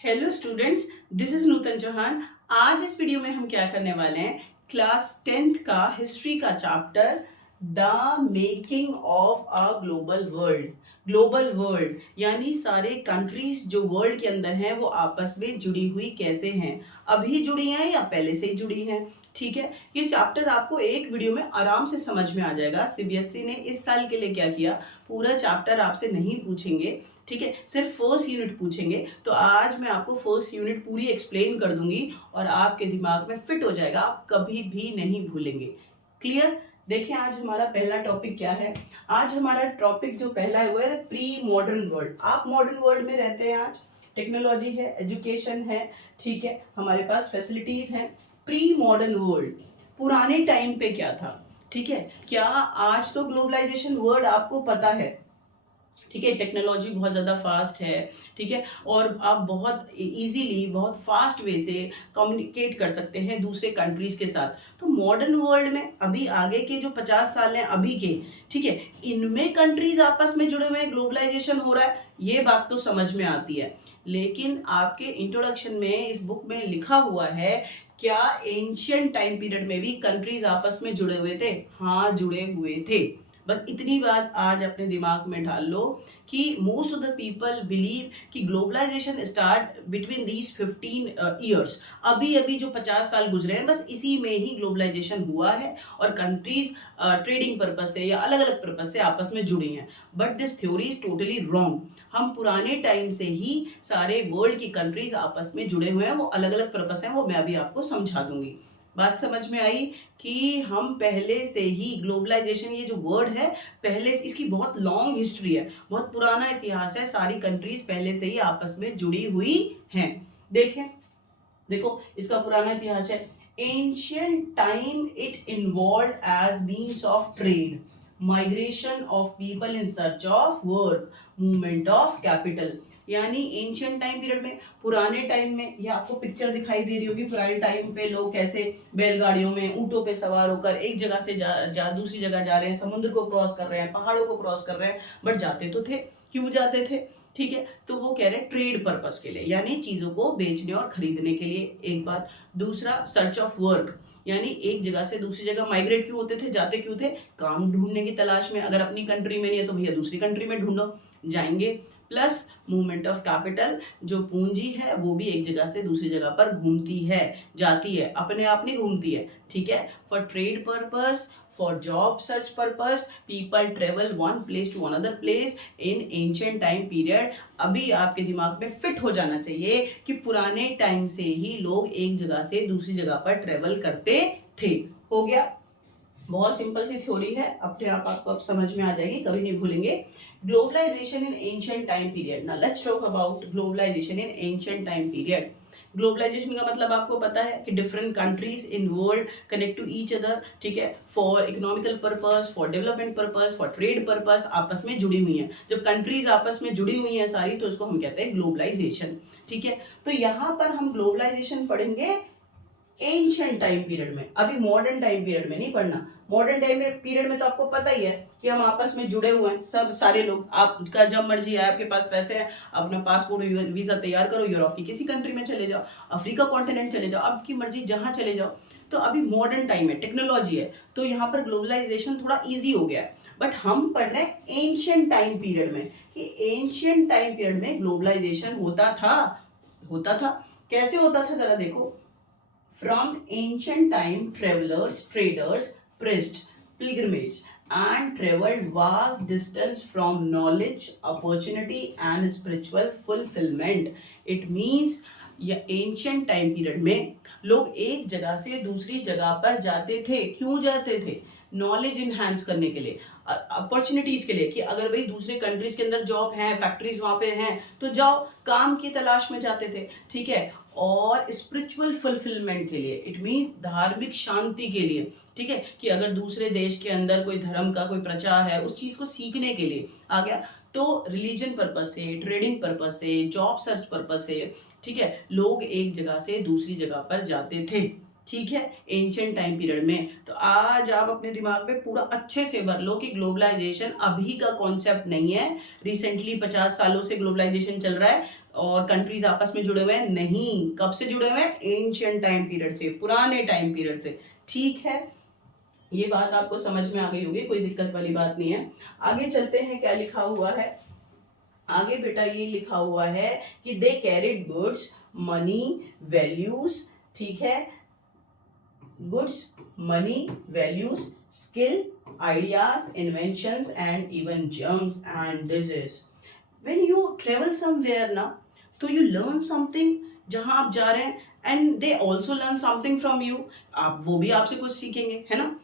Hello students, this is नूतन चौहान। आज इस video में हम क्या करने वाले हैं, क्लास 10th का हिस्ट्री का chapter the making of a global world. Global world यानी सारे कंट्रीज जो वर्ल्ड के अंदर हैं वो आपस में जुड़ी हुई कैसे हैं, अभी जुड़ी हैं या पहले से ही जुड़ी हैं। ठीक है, ये चैप्टर आपको एक वीडियो में आराम से समझ में आ जाएगा। सीबीएसई ने इस साल के लिए क्या किया, पूरा चैप्टर आपसे नहीं पूछेंगे, ठीक है, सिर्फ फर्स्ट यूनिट पूछेंगे। तो आज मैं आपको फर्स्ट यूनिट पूरी एक्सप्लेन कर दूंगी और आपके दिमाग में फिट हो जाएगा, आप कभी भी नहीं भूलेंगे। क्लियर? देखिए आज हमारा पहला टॉपिक क्या है। आज हमारा टॉपिक जो पहला है वो है प्री मॉडर्न वर्ल्ड। आप मॉडर्न वर्ल्ड में रहते हैं, आज टेक्नोलॉजी है, एजुकेशन है, ठीक है, हमारे पास फैसिलिटीज हैं। प्री मॉडर्न वर्ल्ड, पुराने टाइम पे क्या था, ठीक है। क्या आज तो ग्लोबलाइजेशन वर्ड आपको पता है, ठीक है, टेक्नोलॉजी बहुत ज़्यादा फास्ट है, ठीक है, और आप बहुत इजीली बहुत फास्ट वे से कम्युनिकेट कर सकते हैं दूसरे कंट्रीज के साथ। तो मॉडर्न वर्ल्ड में अभी आगे के जो 50 साल हैं अभी के, ठीक है, इनमें कंट्रीज आपस में जुड़े हुए हैं, ग्लोबलाइजेशन हो रहा है, ये बात तो समझ में आती है। लेकिन आपके इंट्रोडक्शन में इस बुक में लिखा हुआ है, क्या एंशियंट टाइम पीरियड में भी कंट्रीज आपस में जुड़े हुए थे? हाँ, जुड़े हुए थे। बस इतनी बात आज अपने दिमाग में डाल लो कि most of the people believe कि globalization start between these 15 years. अभी अभी जो 50 साल गुजरे हैं बस इसी में ही ग्लोबलाइजेशन हुआ है और कंट्रीज ट्रेडिंग पर्पज से या अलग अलग पर्पज से आपस में जुड़ी हैं। But this theory is totally wrong. हम पुराने टाइम से ही सारे वर्ल्ड की कंट्रीज आपस में जुड़े हुए हैं, वो अलग अलग पर्पज हैं, वो मैं अभी आपको समझा दूंगी। बात समझ में आई कि हम पहले से ही ग्लोबलाइजेशन, ये जो वर्ड है, पहले से इसकी बहुत लॉन्ग हिस्ट्री है, बहुत पुराना इतिहास है, सारी कंट्रीज पहले से ही आपस में जुड़ी हुई हैं। देखें, देखो इसका पुराना इतिहास है। Ancient time it involve as means of trade, migration of people in search of work, movement of capital. यानी एंशियंट टाइम पीरियड में, पुराने टाइम में, ये आपको पिक्चर दिखाई दे रही होगी, पुराने टाइम पे लोग कैसे बैलगाड़ियों में, ऊंटों पे सवार होकर एक जगह से दूसरी जगह जा रहे हैं, समुद्र को क्रॉस कर रहे हैं, पहाड़ों को क्रॉस कर रहे हैं। बट जाते तो थे, क्यों जाते थे? ठीक है, तो वो कह रहे हैं ट्रेड पर्पस के लिए, यानी चीजों को बेचने और खरीदने के लिए, एक बात। दूसरा, सर्च ऑफ वर्क, यानी एक जगह से दूसरी जगह माइग्रेट क्यों होते थे, जाते क्यों थे? काम ढूंढने की तलाश में। अगर अपनी कंट्री में नहीं है तो भैया दूसरी कंट्री में ढूंढो, जाएंगे। प्लस मूवमेंट ऑफ कैपिटल, जो पूंजी है वो भी एक जगह से दूसरी जगह पर घूमती है, जाती है, अपने आप नहीं घूमती है, ठीक है। For trade purpose, for job search purpose, people travel one place to another place in ancient time period। अभी आपके दिमाग में फिट हो जाना चाहिए कि पुराने टाइम से ही लोग एक जगह से दूसरी जगह पर ट्रेवल करते थे। हो गया, बहुत सिंपल सी थ्योरी है, अपने आप आपको अब समझ में आ जाएगी, कभी नहीं भूलेंगे। Globalization in ancient time period. Now let's talk about globalization in ancient time period. Globalization का मतलब आपको पता है कि different countries in world connect to each other, ठीक है, for economical purpose, for development purpose, for trade purpose, आपस में जुड़ी हुई हैं। जब कंट्रीज आपस में जुड़ी हुई हैं सारी, तो इसको हम कहते हैं ग्लोबलाइजेशन, ठीक है। तो यहाँ पर हम ग्लोबलाइजेशन पढ़ेंगे एंशियंट टाइम पीरियड में, अभी मॉडर्न टाइम पीरियड में नहीं पढ़ना। मॉडर्न टाइम पीरियड में तो आपको पता ही है कि हम आपस में जुड़े हुए हैं, सब सारे लोग, आपका जब मर्जी है, आपके पास पैसे हैं, अपना पासपोर्ट वीजा तैयार करो, यूरोप की किसी कंट्री में चले जाओ, अफ्रीका कॉन्टिनेंट चले जाओ, आपकी मर्जी जहां चले जाओ। तो अभी मॉडर्न टाइम है, टेक्नोलॉजी है, तो यहाँ पर ग्लोबलाइजेशन थोड़ा ईजी हो गया है। बट हम पढ़ रहे हैं एंशियंट टाइम पीरियड में कि एंशियंट टाइम पीरियड में ग्लोबलाइजेशन होता था। कैसे होता था जरा देखो। From ancient time, travelers, traders pressed pilgrimage and traveled vast distance from knowledge, opportunity and spiritual fulfillment. It means या एंशियंट टाइम पीरियड में लोग एक जगह से दूसरी जगह पर जाते थे। क्यों जाते थे? नॉलेज इनहैंस करने के लिए, अपॉर्चुनिटीज के लिए, कि अगर भाई दूसरे कंट्रीज के अंदर जॉब है, फैक्ट्रीज वहां पे हैं, तो जाओ, काम की तलाश में जाते थे, ठीक है। और स्पिरिचुअल फुलफिलमेंट के लिए, इट मीन धार्मिक शांति के लिए, ठीक है, कि अगर दूसरे देश के अंदर कोई धर्म का कोई प्रचार है, उस चीज को सीखने के लिए आ गया। तो रिलीजन पर्पस से, ट्रेडिंग पर्पस से, जॉब सर्च पर्पस से, ठीक है, लोग एक जगह से दूसरी जगह पर जाते थे, ठीक है, एंशियंट टाइम पीरियड में। तो आज आप अपने दिमाग में पूरा अच्छे से भर लो कि ग्लोबलाइजेशन अभी का कॉन्सेप्ट नहीं है, रिसेंटली 50 सालों से ग्लोबलाइजेशन चल रहा है और कंट्रीज आपस में जुड़े हुए हैं? नहीं। कब से जुड़े हुए हैं? एंशियंट टाइम पीरियड से, पुराने टाइम पीरियड से। ठीक है, ये बात आपको समझ में आ गई होगी, कोई दिक्कत वाली बात नहीं है। आगे चलते हैं, क्या लिखा हुआ है आगे बेटा? ये लिखा हुआ है कि दे कैरिड गुड्स, मनी, वैल्यूज, ठीक है, goods, money, values, skill, ideas, inventions, and even germs and disease. When you travel somewhere ना, तो you learn something, जहाँ आप जा रहे हैं, and they also learn something from you. आप वो भी आपसे कुछ सीखेंगे, है ना?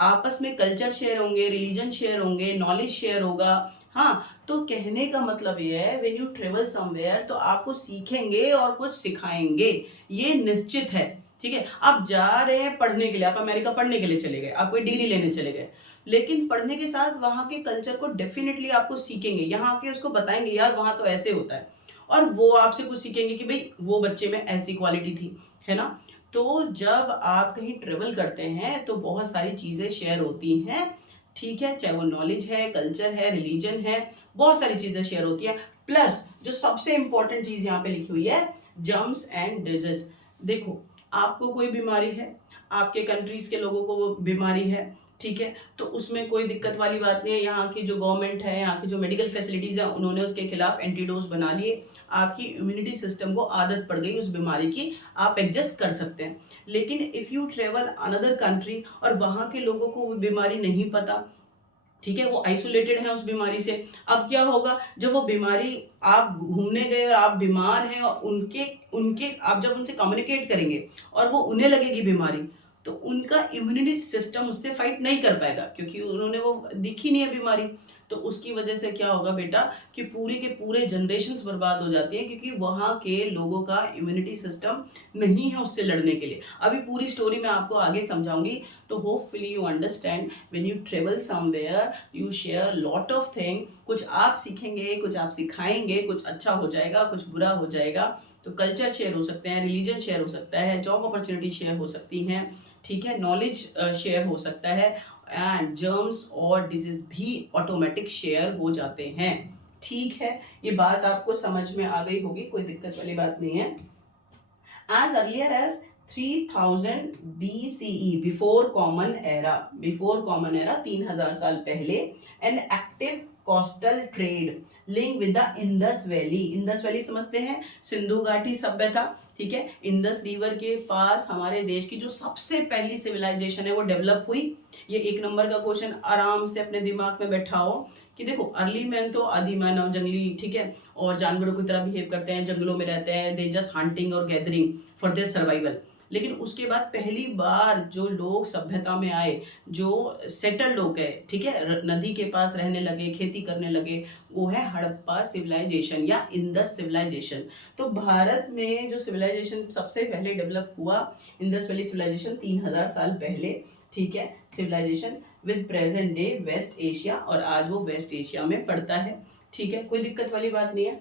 आपस में कल्चर शेयर होंगे, रिलीजन शेयर होंगे, नॉलेज शेयर होगा। हाँ, तो कहने का मतलब ये है, व्हेन यू ट्रेवल समवेयर तो आपको सीखेंगे और कुछ सिखाएंगे, ये निश्चित है। ठीक है, आप जा रहे हैं पढ़ने के लिए, आप अमेरिका पढ़ने के लिए चले गए, आप कोई डिग्री लेने चले गए, लेकिन पढ़ने के साथ वहाँ के कल्चर को डेफिनेटली आपको सीखेंगे, यहाँ आके उसको बताएंगे यार वहाँ तो ऐसे होता है, और वो आपसे कुछ सीखेंगे कि भाई वो बच्चे में ऐसी क्वालिटी थी, है ना? तो जब आप कहीं ट्रेवल करते हैं तो बहुत सारी चीज़ें शेयर होती हैं, ठीक है, चाहे वो नॉलेज है, कल्चर है, रिलीजन है, बहुत सारी चीज़ें शेयर होती हैं। प्लस जो सबसे इंपॉर्टेंट चीज़ यहाँ पे लिखी हुई है, जर्म्स एंड डिजीज। देखो, आपको कोई बीमारी है, आपके कंट्रीज के लोगों को वो बीमारी है, ठीक है, तो उसमें कोई दिक्कत वाली बात नहीं है। यहाँ की जो गवर्नमेंट है, यहाँ की जो मेडिकल फैसिलिटीज़ है, उन्होंने उसके खिलाफ एंटीडोज बना लिए, आपकी इम्यूनिटी सिस्टम को आदत पड़ गई उस बीमारी की, आप एडजस्ट कर सकते हैं। लेकिन if you travel another country और वहाँ के लोगों को वो बीमारी नहीं पता, ठीक है, वो आइसोलेटेड है उस बीमारी से, अब क्या होगा? जब वो बीमारी, आप घूमने गए और आप बीमार हैं और उनके उनके आप जब उनसे कम्युनिकेट करेंगे और वो उन्हें लगेगी बीमारी, तो उनका इम्यूनिटी सिस्टम उससे फाइट नहीं कर पाएगा, क्योंकि उन्होंने वो दिखी नहीं है बीमारी। तो उसकी वजह से क्या होगा बेटा कि पूरी के पूरे जनरेशन्स बर्बाद हो जाती हैं, क्योंकि वहाँ के लोगों का इम्यूनिटी सिस्टम नहीं है उससे लड़ने के लिए। अभी पूरी स्टोरी मैं आपको आगे समझाऊंगी, तो hopefully you understand. When you travel somewhere you share lot of thing, कुछ आप सीखेंगे, कुछ आप सिखाएंगे, कुछ अच्छा हो जाएगा, कुछ बुरा हो जाएगा। तो कल्चर शेयर हो सकते हैं, रिलीजन शेयर हो सकता है, जॉब अपॉर्चुनिटी शेयर हो सकती हैं, ठीक है, नॉलेज शेयर हो सकता है, एंड जर्म्स और डिजीज भी ऑटोमेटिक शेयर हो जाते हैं। ठीक है, ये बात आपको समझ में आ गई होगी, कोई दिक्कत वाली बात नहीं है। As earlier as 3000 BCE, before common era, 3000 साल पहले, an active coastal trade link with the Indus valley. Indus valley समझते हैं, सिंधु घाटी सभ्यता, ठीक है, इंडस रिवर के पास हमारे देश की जो सबसे पहली सिविलाइजेशन है वो डेवलप हुई। ये 1 नंबर का क्वेश्चन आराम से अपने दिमाग में बैठाओ कि देखो, अर्ली मैन तो आदि मानव, जंगली, ठीक है, और जानवरों की तरह बिहेव करते हैं, जंगलों में रहते हैं, दे जस्ट हंटिंग और गैदरिंग फॉर देयर सर्वाइवल। लेकिन उसके बाद पहली बार जो लोग सभ्यता में आए, जो सेटल्ड हो गए, ठीक है, नदी के पास रहने लगे, खेती करने लगे, वो है हड़प्पा सिविलाइजेशन या इंडस सिविलाइजेशन। तो भारत में जो सिविलाइजेशन सबसे पहले डेवलप हुआ, इंडस वैली सिविलाइजेशन, 3000 साल पहले, ठीक है, civilization with present day West Asia, और आज वो वेस्ट एशिया में पड़ता है। ठीक है, कोई दिक्कत वाली बात नहीं है।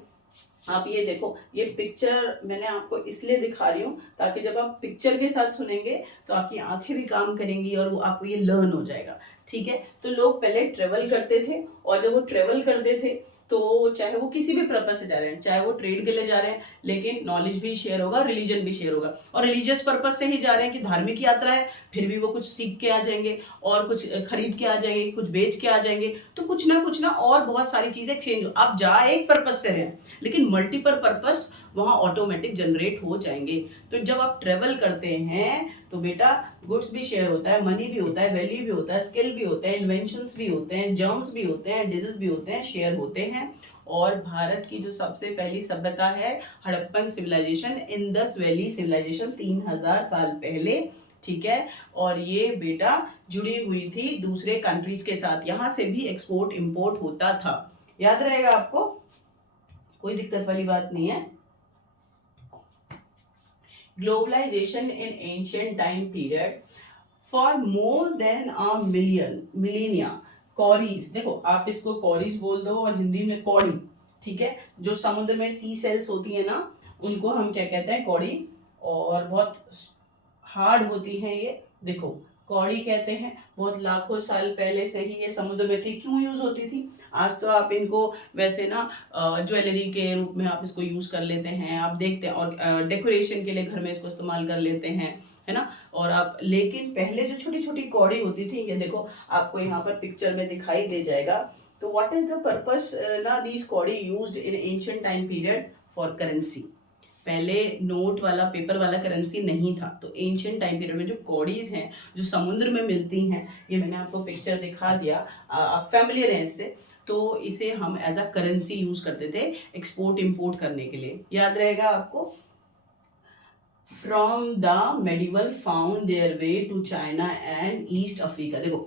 आप ये देखो, ये पिक्चर मैंने आपको इसलिए दिखा रही हूँ ताकि जब आप पिक्चर के साथ सुनेंगे तो आपकी आंखें भी काम करेंगी और वो आपको ये लर्न हो जाएगा। ठीक है, तो लोग पहले ट्रेवल करते थे, और जब वो ट्रेवल करते थे तो चाहे वो किसी भी पर्पज से जा रहे हैं, चाहे वो ट्रेड के लिए जा रहे हैं, लेकिन नॉलेज भी शेयर होगा, रिलीजन भी शेयर होगा, और रिलीजियस पर्पज से ही जा रहे हैं कि धार्मिक यात्रा है, फिर भी वो कुछ सीख के आ जाएंगे और कुछ खरीद के आ जाएंगे, कुछ बेच के आ जाएंगे, तो कुछ ना और बहुत सारी चीजें एक्सचेंज हो। आप जा एक पर्पज से रहे हैं, लेकिन मल्टीपल पर्पज वहाँ ऑटोमेटिक जनरेट हो जाएंगे। तो जब आप ट्रेवल करते हैं तो बेटा गुड्स भी शेयर होता है, मनी भी होता है, वैल्यू भी होता है, स्किल भी होता है, इन्वेंशंस भी होते हैं, जर्म्स भी होते हैं, डिजीज भी होते हैं, शेयर होते हैं। और भारत की जो सबसे पहली सभ्यता है Harappan civilization, Indus valley civilization, 3000 साल पहले, ठीक है, और ये बेटा जुड़ी हुई थी दूसरे कंट्रीज के साथ, यहां से भी एक्सपोर्ट इंपोर्ट होता था। याद रहेगा आपको, कोई दिक्कत वाली बात नहीं है। Globalization in ancient time period, for more than a millennia, कॉरीज, देखो आप इसको कॉरीज बोल दो और हिंदी में कौड़ी, ठीक है, जो समुद्र में सी सेल्स होती है ना, उनको हम क्या कहते हैं, कौड़ी, और बहुत हार्ड होती हैं ये। देखो कौड़ी कहते हैं। बहुत लाखों साल पहले से ही ये समुद्र में थी। क्यों यूज होती थी? आज तो आप इनको वैसे ना ज्वेलरी के रूप में आप इसको यूज कर लेते हैं, आप देखते हैं, और डेकोरेशन के लिए घर में इसको इस्तेमाल कर लेते हैं, है ना। और आप, लेकिन पहले जो छोटी छोटी कौड़ी होती थी, ये देखो आपको यहाँ पर पिक्चर में दिखाई दे जाएगा। तो व्हाट इज द पर्पस ना दीज कौड़ी used in ancient time period? For currency. पहले नोट वाला, पेपर वाला करेंसी नहीं था। तो एंशिएंट टाइम पीरियड में जो कौड़ीज हैं, जो समुद्र में मिलती हैं, ये मैंने आपको पिक्चर दिखा दिया, आप फैमिलियर हैं इससे। तो इसे हम एज अ करेंसी यूज करते थे एक्सपोर्ट इंपोर्ट करने के लिए। याद रहेगा आपको। From the medieval found their way to China and East Africa. देखो,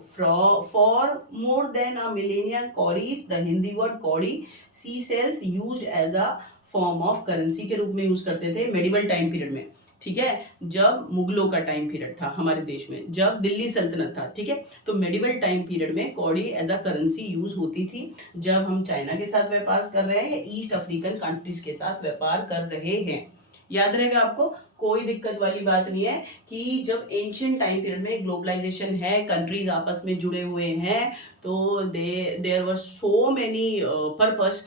for more than a millennium cowries, the Hindi word kauri, sea shells use as a form of currency के रूप में यूज करते थे मेडिवल टाइम पीरियड में। ठीक है, जब मुगलों का टाइम पीरियड था हमारे देश में, जब दिल्ली सल्तनत था, ठीक है, तो मेडिवल टाइम पीरियड में कौड़ी एज अ करेंसी यूज होती थी जब हम चाइना के साथ व्यापार कर रहे हैं या ईस्ट अफ्रीकन कंट्रीज के साथ व्यापार कर रहे हैं। याद रहेगा आपको, कोई दिक्कत वाली बात नहीं है कि जब एंशिएंट टाइम पीरियड में ग्लोबलाइजेशन है, कंट्रीज आपस में जुड़े हुए हैं, तो there were so many purpose,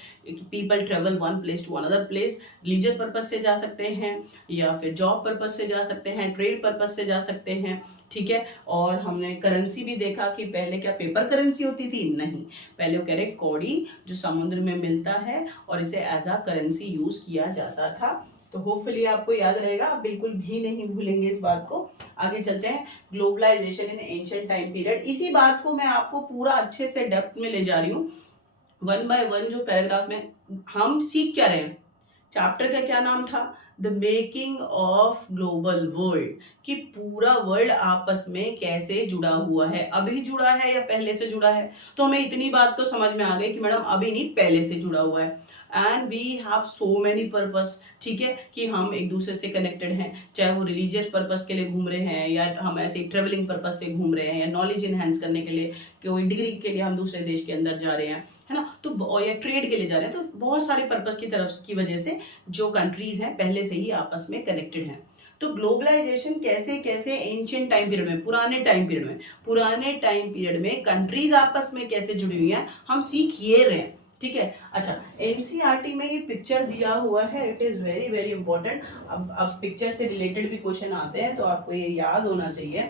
people travel one place to another place. Religious purpose से जा सकते हैं, या फिर जॉब पर्पस से जा सकते हैं, ट्रेड पर्पस से जा सकते हैं, ठीक है। और हमने करेंसी भी देखा कि पहले क्या पेपर करेंसी होती थी? नहीं, पहले वो कह रहे कौड़ी जो समुद्र में मिलता है और इसे एज अ करेंसी यूज किया जाता था। तो होपफुली आपको याद रहेगा, आप बिल्कुल भी नहीं भूलेंगे इस बात को। आगे चलते हैं, globalization in ancient time period. इसी बात को मैं आपको पूरा अच्छे से डेप्थ में ले जा रही हूँ, वन बाय वन। जो पैराग्राफ में हम सीख क्या रहे हैं, चैप्टर का क्या नाम था? The making of global world, कि पूरा वर्ल्ड आपस में कैसे जुड़ा हुआ है, अभी जुड़ा है या पहले से जुड़ा है। तो हमें इतनी बात तो समझ में आ गई कि मैडम अभी नहीं, पहले से जुड़ा हुआ है। And we have so many purpose, ठीक है, कि हम एक दूसरे से कनेक्टेड हैं, चाहे वो रिलीजियस पर्पस के लिए घूम रहे हैं, या हम ऐसे ट्रेवलिंग पर्पस से घूम रहे हैं, या नॉलेज इनहेंस करने के लिए, कोई डिग्री के लिए हम दूसरे देश के अंदर जा रहे हैं, है ना, तो या ट्रेड के लिए जा रहे हैं। तो बहुत सारे पर्पस की तरफ की वजह से जो कंट्रीज हैं पहले से ही आपस में कनेक्टेड हैं। तो ग्लोबलाइजेशन कैसे कैसे एंशिएंट टाइम पीरियड में, पुराने टाइम पीरियड में कंट्रीज आपस में कैसे जुड़ी हुई हैं, हम सीख ये रहे हैं, ठीक है। अच्छा, एनसीईआरटी में ये पिक्चर दिया हुआ है, it is very very important. अब पिक्चर से रिलेटेड भी क्वेश्चन आते हैं, तो आपको ये याद होना चाहिए।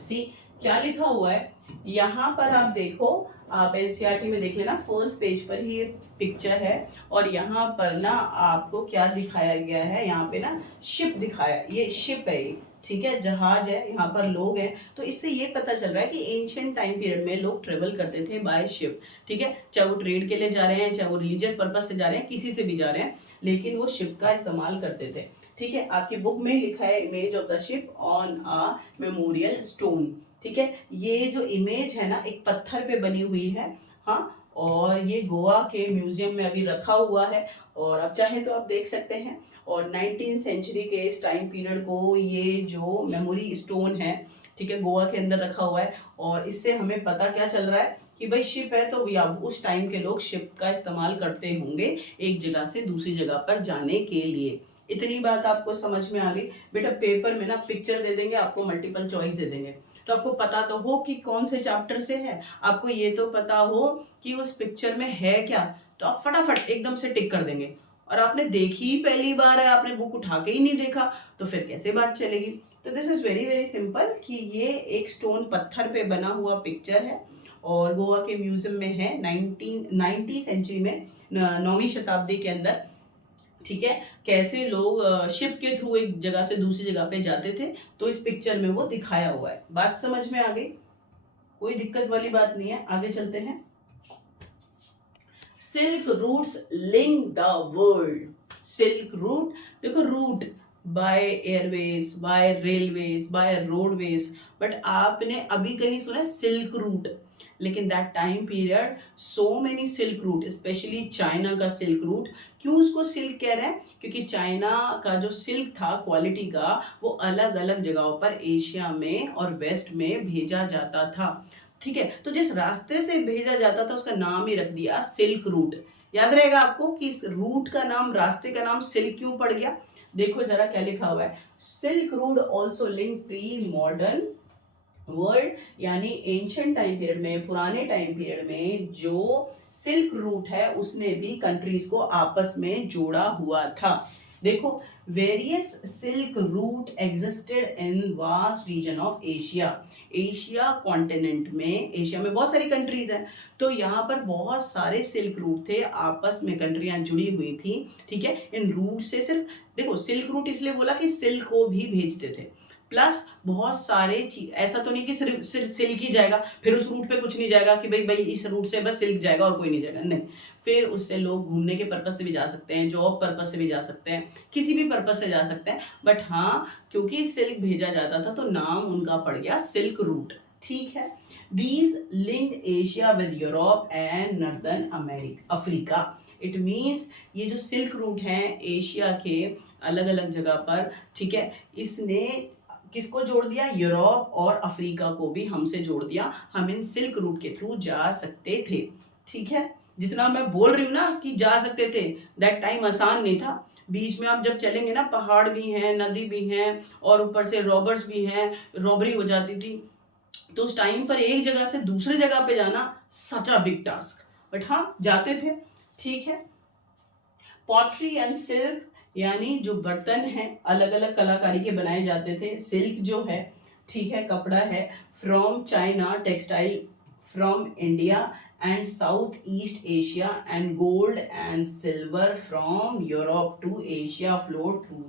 सी क्या लिखा हुआ है यहाँ पर, आप देखो, आप एनसीईआरटी में देख लेना, फर्स्ट पेज पर ही ये पिक्चर है। और यहाँ पर ना आपको क्या दिखाया गया है, यहाँ पे ना शिप दिखाया, ये शिप है ये, ठीक है, जहाज है, यहाँ पर लोग हैं। तो इससे ये पता चल रहा है कि एंशिएंट टाइम पीरियड में लोग ट्रेवल करते थे बाय शिप, ठीक है, चाहे वो ट्रेड के लिए जा रहे हैं, चाहे वो रिलीजियस पर्पज से जा रहे हैं, किसी से भी जा रहे हैं, लेकिन वो शिप का इस्तेमाल करते थे, ठीक है। आपकी बुक में लिखा है image of the ship on a memorial stone, ठीक है। ये जो इमेज है ना, एक पत्थर पे बनी हुई है, हाँ, और ये गोवा के म्यूजियम में अभी रखा हुआ है, और आप चाहे तो आप देख सकते हैं। और 19वीं सेंचुरी के इस टाइम पीरियड को ये जो मेमोरी स्टोन है, ठीक है, गोवा के अंदर रखा हुआ है। और इससे हमें पता क्या चल रहा है कि भाई शिप है, तो या उस टाइम के लोग शिप का इस्तेमाल करते होंगे एक जगह से दूसरी जगह पर जाने के लिए। इतनी बात आपको समझ में आ गई। बेटा पेपर में ना पिक्चर दे देंगे, आपको मल्टीपल चॉइस दे देंगे, तो आपको पता तो हो कि कौन से चैप्टर से है, आपको ये तो पता हो कि उस पिक्चर में है क्या, तो आप फटाफट एकदम से टिक कर देंगे। और आपने देखी ही पहली बार है, आपने बुक उठा के ही नहीं देखा, तो फिर कैसे बात चलेगी। तो this is very very simple कि ये एक स्टोन पत्थर पे बना हुआ पिक्चर है, और गोवा के म्यूजियम में है 19वीं सेंचुरी में, 9वीं शताब्दी के अंदर, ठीक है, कैसे लोग शिप के थ्रू एक जगह से दूसरी जगह पे जाते थे, तो इस पिक्चर में वो दिखाया हुआ है। बात समझ में आ गई, कोई दिक्कत वाली बात नहीं है। आगे चलते हैं। Silk routes link the world. Silk route, देखो route by airways, by railways, by roadways, but आपने अभी कहीं सुना सिल्क रूट? लेकिन that time period so many silk route, specially China का सिल्क रूट। क्यों उसको सिल्क कह रहे हैं? क्योंकि चाइना का जो सिल्क था क्वालिटी का, वो अलग अलग जगहों पर एशिया में और वेस्ट में भेजा जाता था, ठीक है। तो जिस रास्ते से भेजा जाता था उसका नाम ही रख दिया सिल्क रूट। याद रहेगा आपको कि इस रूट का नाम, रास्ते का नाम सिल्क क्यों पड़ गया? देखो जरा क्या लिखा हुआ है, silk route also link pre modern world यानी एंशियंट टाइम पीरियड में, पुराने टाइम पीरियड में जो सिल्क रूट है उसने भी कंट्रीज को आपस में जोड़ा हुआ था। देखो, various silk route existed in vast region of Asia. Asia continent में, एशिया में बहुत सारी कंट्रीज हैं, तो यहाँ पर बहुत सारे सिल्क रूट थे, आपस में कंट्रियां जुड़ी हुई थी। ठीक है, इन रूट से सिर्फ, देखो सिल्क रूट इसलिए बोला कि सिल्क को भी भेजते थे, प्लस बहुत सारे चीज, ऐसा तो नहीं कि सिर्फ सिर्फ सिल्क ही जाएगा, फिर उस रूट पे कुछ नहीं जाएगा कि भाई भाई इस रूट से बस सिल्क जाएगा और कोई नहीं जाएगा, नहीं। फिर उससे लोग घूमने के पर्पज से भी जा सकते हैं, जॉब पर्पज से भी जा सकते हैं, किसी भी पर्पज से जा सकते हैं, बट हाँ, क्योंकि सिल्क भेजा जाता था तो नाम उनका पड़ गया सिल्क रूट। ठीक है, these linked Asia with Europe and northern America Africa. It means ये जो सिल्क रूट है एशिया के अलग अलग जगह पर, ठीक है, इसने किसको जोड़ दिया, यूरोप और अफ्रीका को भी हमसे जोड़ दिया, हम इन सिल्क रूट के थ्रू जा सकते थे। ठीक है, जितना मैं बोल रही हूँ ना कि जा सकते थे, दैट टाइम आसान नहीं था। बीच में आप जब चलेंगे ना, पहाड़ भी हैं, नदी भी हैं, और ऊपर से रॉबर्स भी हैं, रॉबरी हो जाती थी, तो उस टाइम पर एक जगह से दूसरे जगह पे जाना सच अ बिग टास्क, बट हाँ जाते थे। ठीक है, पॉटरी एंड सिल्क यानी जो बर्तन हैं अलग अलग कलाकारी के बनाए जाते थे। सिल्क जो है, ठीक है, कपड़ा है, from China, textile from India and South East Asia, and gold and silver from Europe to Asia float through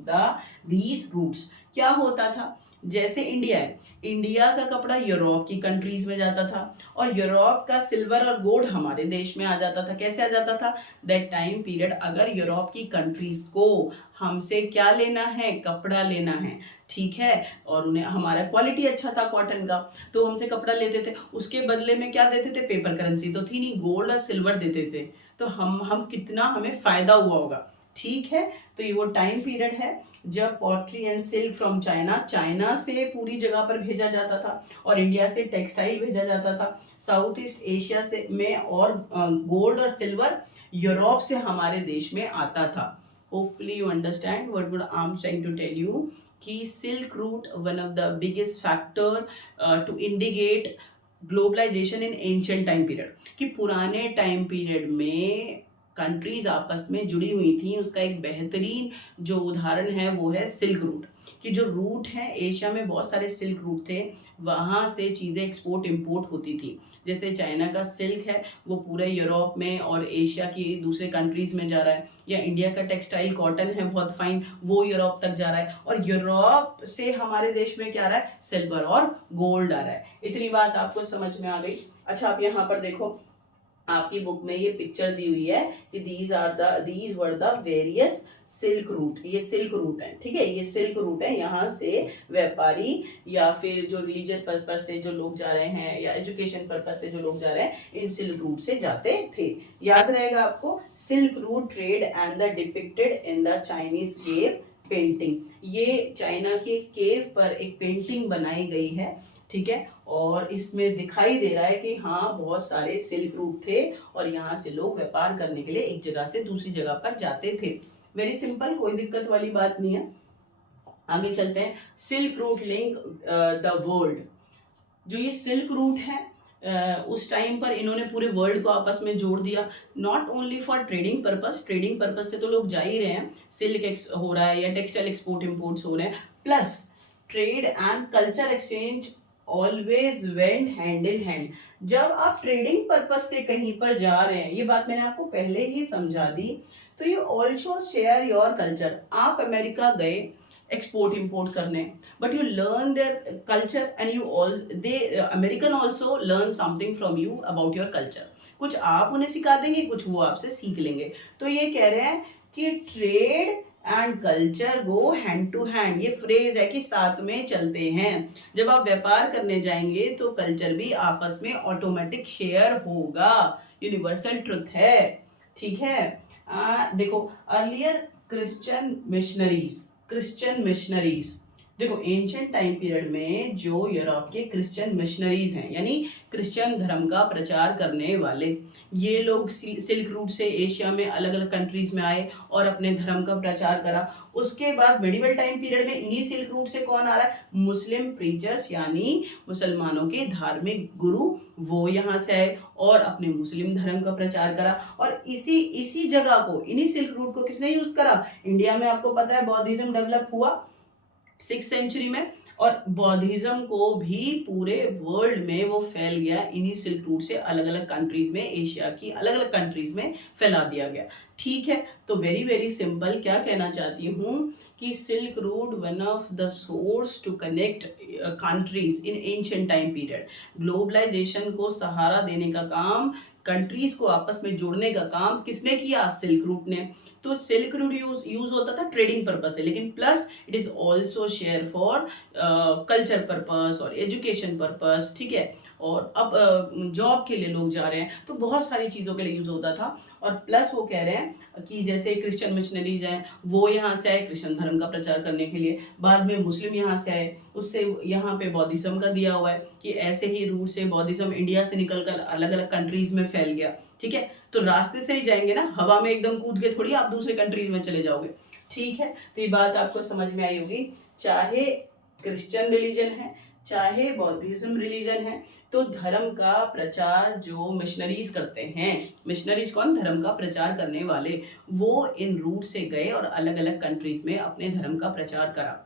these routes. क्या होता था, जैसे इंडिया है, इंडिया का कपड़ा यूरोप की कंट्रीज में जाता था, और यूरोप का सिल्वर और गोल्ड हमारे देश में आ जाता था। कैसे आ जाता था, दैट टाइम पीरियड अगर यूरोप की कंट्रीज को हमसे क्या लेना है, कपड़ा लेना है, ठीक है, और उन्हें हमारा क्वालिटी अच्छा था कॉटन का, तो हमसे कपड़ा लेते थे, उसके बदले में क्या देते थे, पेपर करेंसी तो थी नहीं, गोल्ड और सिल्वर देते थे, तो हम कितना हमें फायदा हुआ होगा। ठीक है, तो ये वो टाइम पीरियड है जब pottery and silk from China, China से पूरी जगह पर भेजा जाता था, और इंडिया से टेक्सटाइल भेजा जाता था, साउथ ईस्ट एशिया से में, और गोल्ड और सिल्वर यूरोप से हमारे देश में आता था। Hopefully you understand what I am trying to tell you, कि silk route one of the biggest factor to indicate globalization in ancient time period, कि पुराने टाइम पीरियड में कंट्रीज आपस में जुड़ी हुई थी, उसका एक बेहतरीन जो उदाहरण है वो है सिल्क रूट, कि जो रूट है एशिया में बहुत सारे सिल्क रूट थे, वहाँ से चीज़ें एक्सपोर्ट इंपोर्ट होती थी। जैसे चाइना का सिल्क है वो पूरे यूरोप में और एशिया की दूसरे कंट्रीज में जा रहा है, या इंडिया का टेक्सटाइल कॉटन है बहुत फाइन, वो यूरोप तक जा रहा है, और यूरोप से हमारे देश में क्या आ रहा है, सिल्वर और गोल्ड आ रहा है। इतनी बात आपको समझ में आ गई। अच्छा, आप यहाँ पर देखो, आपकी बुक में ये पिक्चर दी हुई है कि these were the various silk root, ये सिल्क रूट है, ठीक है, ये सिल्क रूट है, यहाँ से व्यापारी या फिर जो रिलीजियस पर्पज से जो लोग जा रहे हैं, या एजुकेशन पर्पज से जो लोग जा रहे हैं, इन सिल्क रूट से जाते थे। याद रहेगा आपको, silk route trade and the depicted in the Chinese cave painting, ये चाइना के केव पर एक पेंटिंग बनाई गई है, ठीक है, और इसमें दिखाई दे रहा है कि हाँ बहुत सारे सिल्क रूट थे, और यहाँ से लोग व्यापार करने के लिए एक जगह से दूसरी जगह पर जाते थे। वेरी सिंपल, कोई दिक्कत वाली बात नहीं है। आगे चलते हैं, silk route link the world. जो ये सिल्क रूट है उस टाइम पर इन्होंने पूरे वर्ल्ड को आपस में जोड़ दिया, not only for trading purpose, trading purpose से तो लोग जा ही रहे हैं, सिल्क हो रहा है या टेक्सटाइल एक्सपोर्ट इम्पोर्ट्स हो रहे हैं, plus trade and culture exchange always went hand in hand. जब आप ट्रेडिंग पर्पज से कहीं पर जा रहे हैं, ये बात मैंने आपको पहले ही समझा दी, तो you also share your culture. आप अमेरिका गए एक्सपोर्ट इंपोर्ट करने, but you learn their culture and you all they American also learn something from you about your culture. कुछ आप उन्हें सिखा देंगे, कुछ वो आपसे सीख लेंगे। तो ये कह रहे हैं कि trade and culture go hand to hand, ये फ्रेज है कि साथ में चलते हैं। जब आप व्यापार करने जाएंगे तो कल्चर भी आपस में ऑटोमेटिक शेयर होगा, यूनिवर्सल ट्रुथ है, ठीक है। देखो, अर्लियर क्रिश्चियन मिशनरीज देखो एंशियंट टाइम पीरियड में जो यूरोप के क्रिश्चियन मिशनरीज हैं, यानी क्रिश्चियन धर्म का प्रचार करने वाले, ये लोग सिल्क रूट से एशिया में अलग अलग कंट्रीज में आए और अपने धर्म का प्रचार करा। उसके बाद मेडिवल टाइम पीरियड में इन्हीं सिल्क रूट से कौन आ रहा है? मुस्लिम प्रीचर्स, यानी मुसलमानों के धार्मिक गुरु, वो यहाँ से आए और अपने मुस्लिम धर्म का प्रचार करा। और इसी इसी जगह को, इन्हीं सिल्क रूट को किसने यूज करा? इंडिया में आपको पता है बौद्धिज्म डेवलप हुआ 6th सेंचुरी में, और बौद्धिज्म को भी पूरे वर्ल्ड में वो फैल गया इन्हीं सिल्क रूट से, अलग अलग कंट्रीज में, एशिया की अलग अलग कंट्रीज में फैला दिया गया। ठीक है, तो वेरी वेरी सिंपल क्या कहना चाहती हूँ कि silk route one of the source to connect countries in ancient time period. Globalization को सहारा देने का काम, कंट्रीज को आपस में जोड़ने का काम किसने किया? सिल्क रूट ने। तो सिल्क रूट यूज होता था ट्रेडिंग पर्पस से, लेकिन plus it is also share for culture purpose और एजुकेशन पर्पस। ठीक है, और अब जॉब के लिए लोग जा रहे हैं, तो बहुत सारी चीज़ों के लिए यूज होता था। और प्लस वो कह रहे हैं कि जैसे क्रिश्चियन मिशनरीज हैं, वो यहाँ से आए क्रिश्चियन धर्म का प्रचार करने के लिए, बाद में मुस्लिम यहाँ से आए, उससे यहाँ पे बौद्धिज्म का दिया हुआ है कि ऐसे ही रूट से बौद्धिज्म इंडिया से निकलकर अलग अलग कंट्रीज में फैल गया। ठीक है, तो रास्ते से ही जाएंगे ना, हवा में एकदम कूद के थोड़ी आप दूसरे कंट्रीज में चले जाओगे। ठीक है, तो ये बात आपको समझ में आई होगी। चाहे क्रिश्चियन रिलीजन है, चाहे बौद्धिज्म रिलीजन है, तो धर्म का प्रचार जो मिशनरीज करते हैं, मिशनरीज कौन? धर्म का प्रचार करने वाले, वो इन रूट से गए और अलग अलग कंट्रीज में अपने धर्म का प्रचार करा।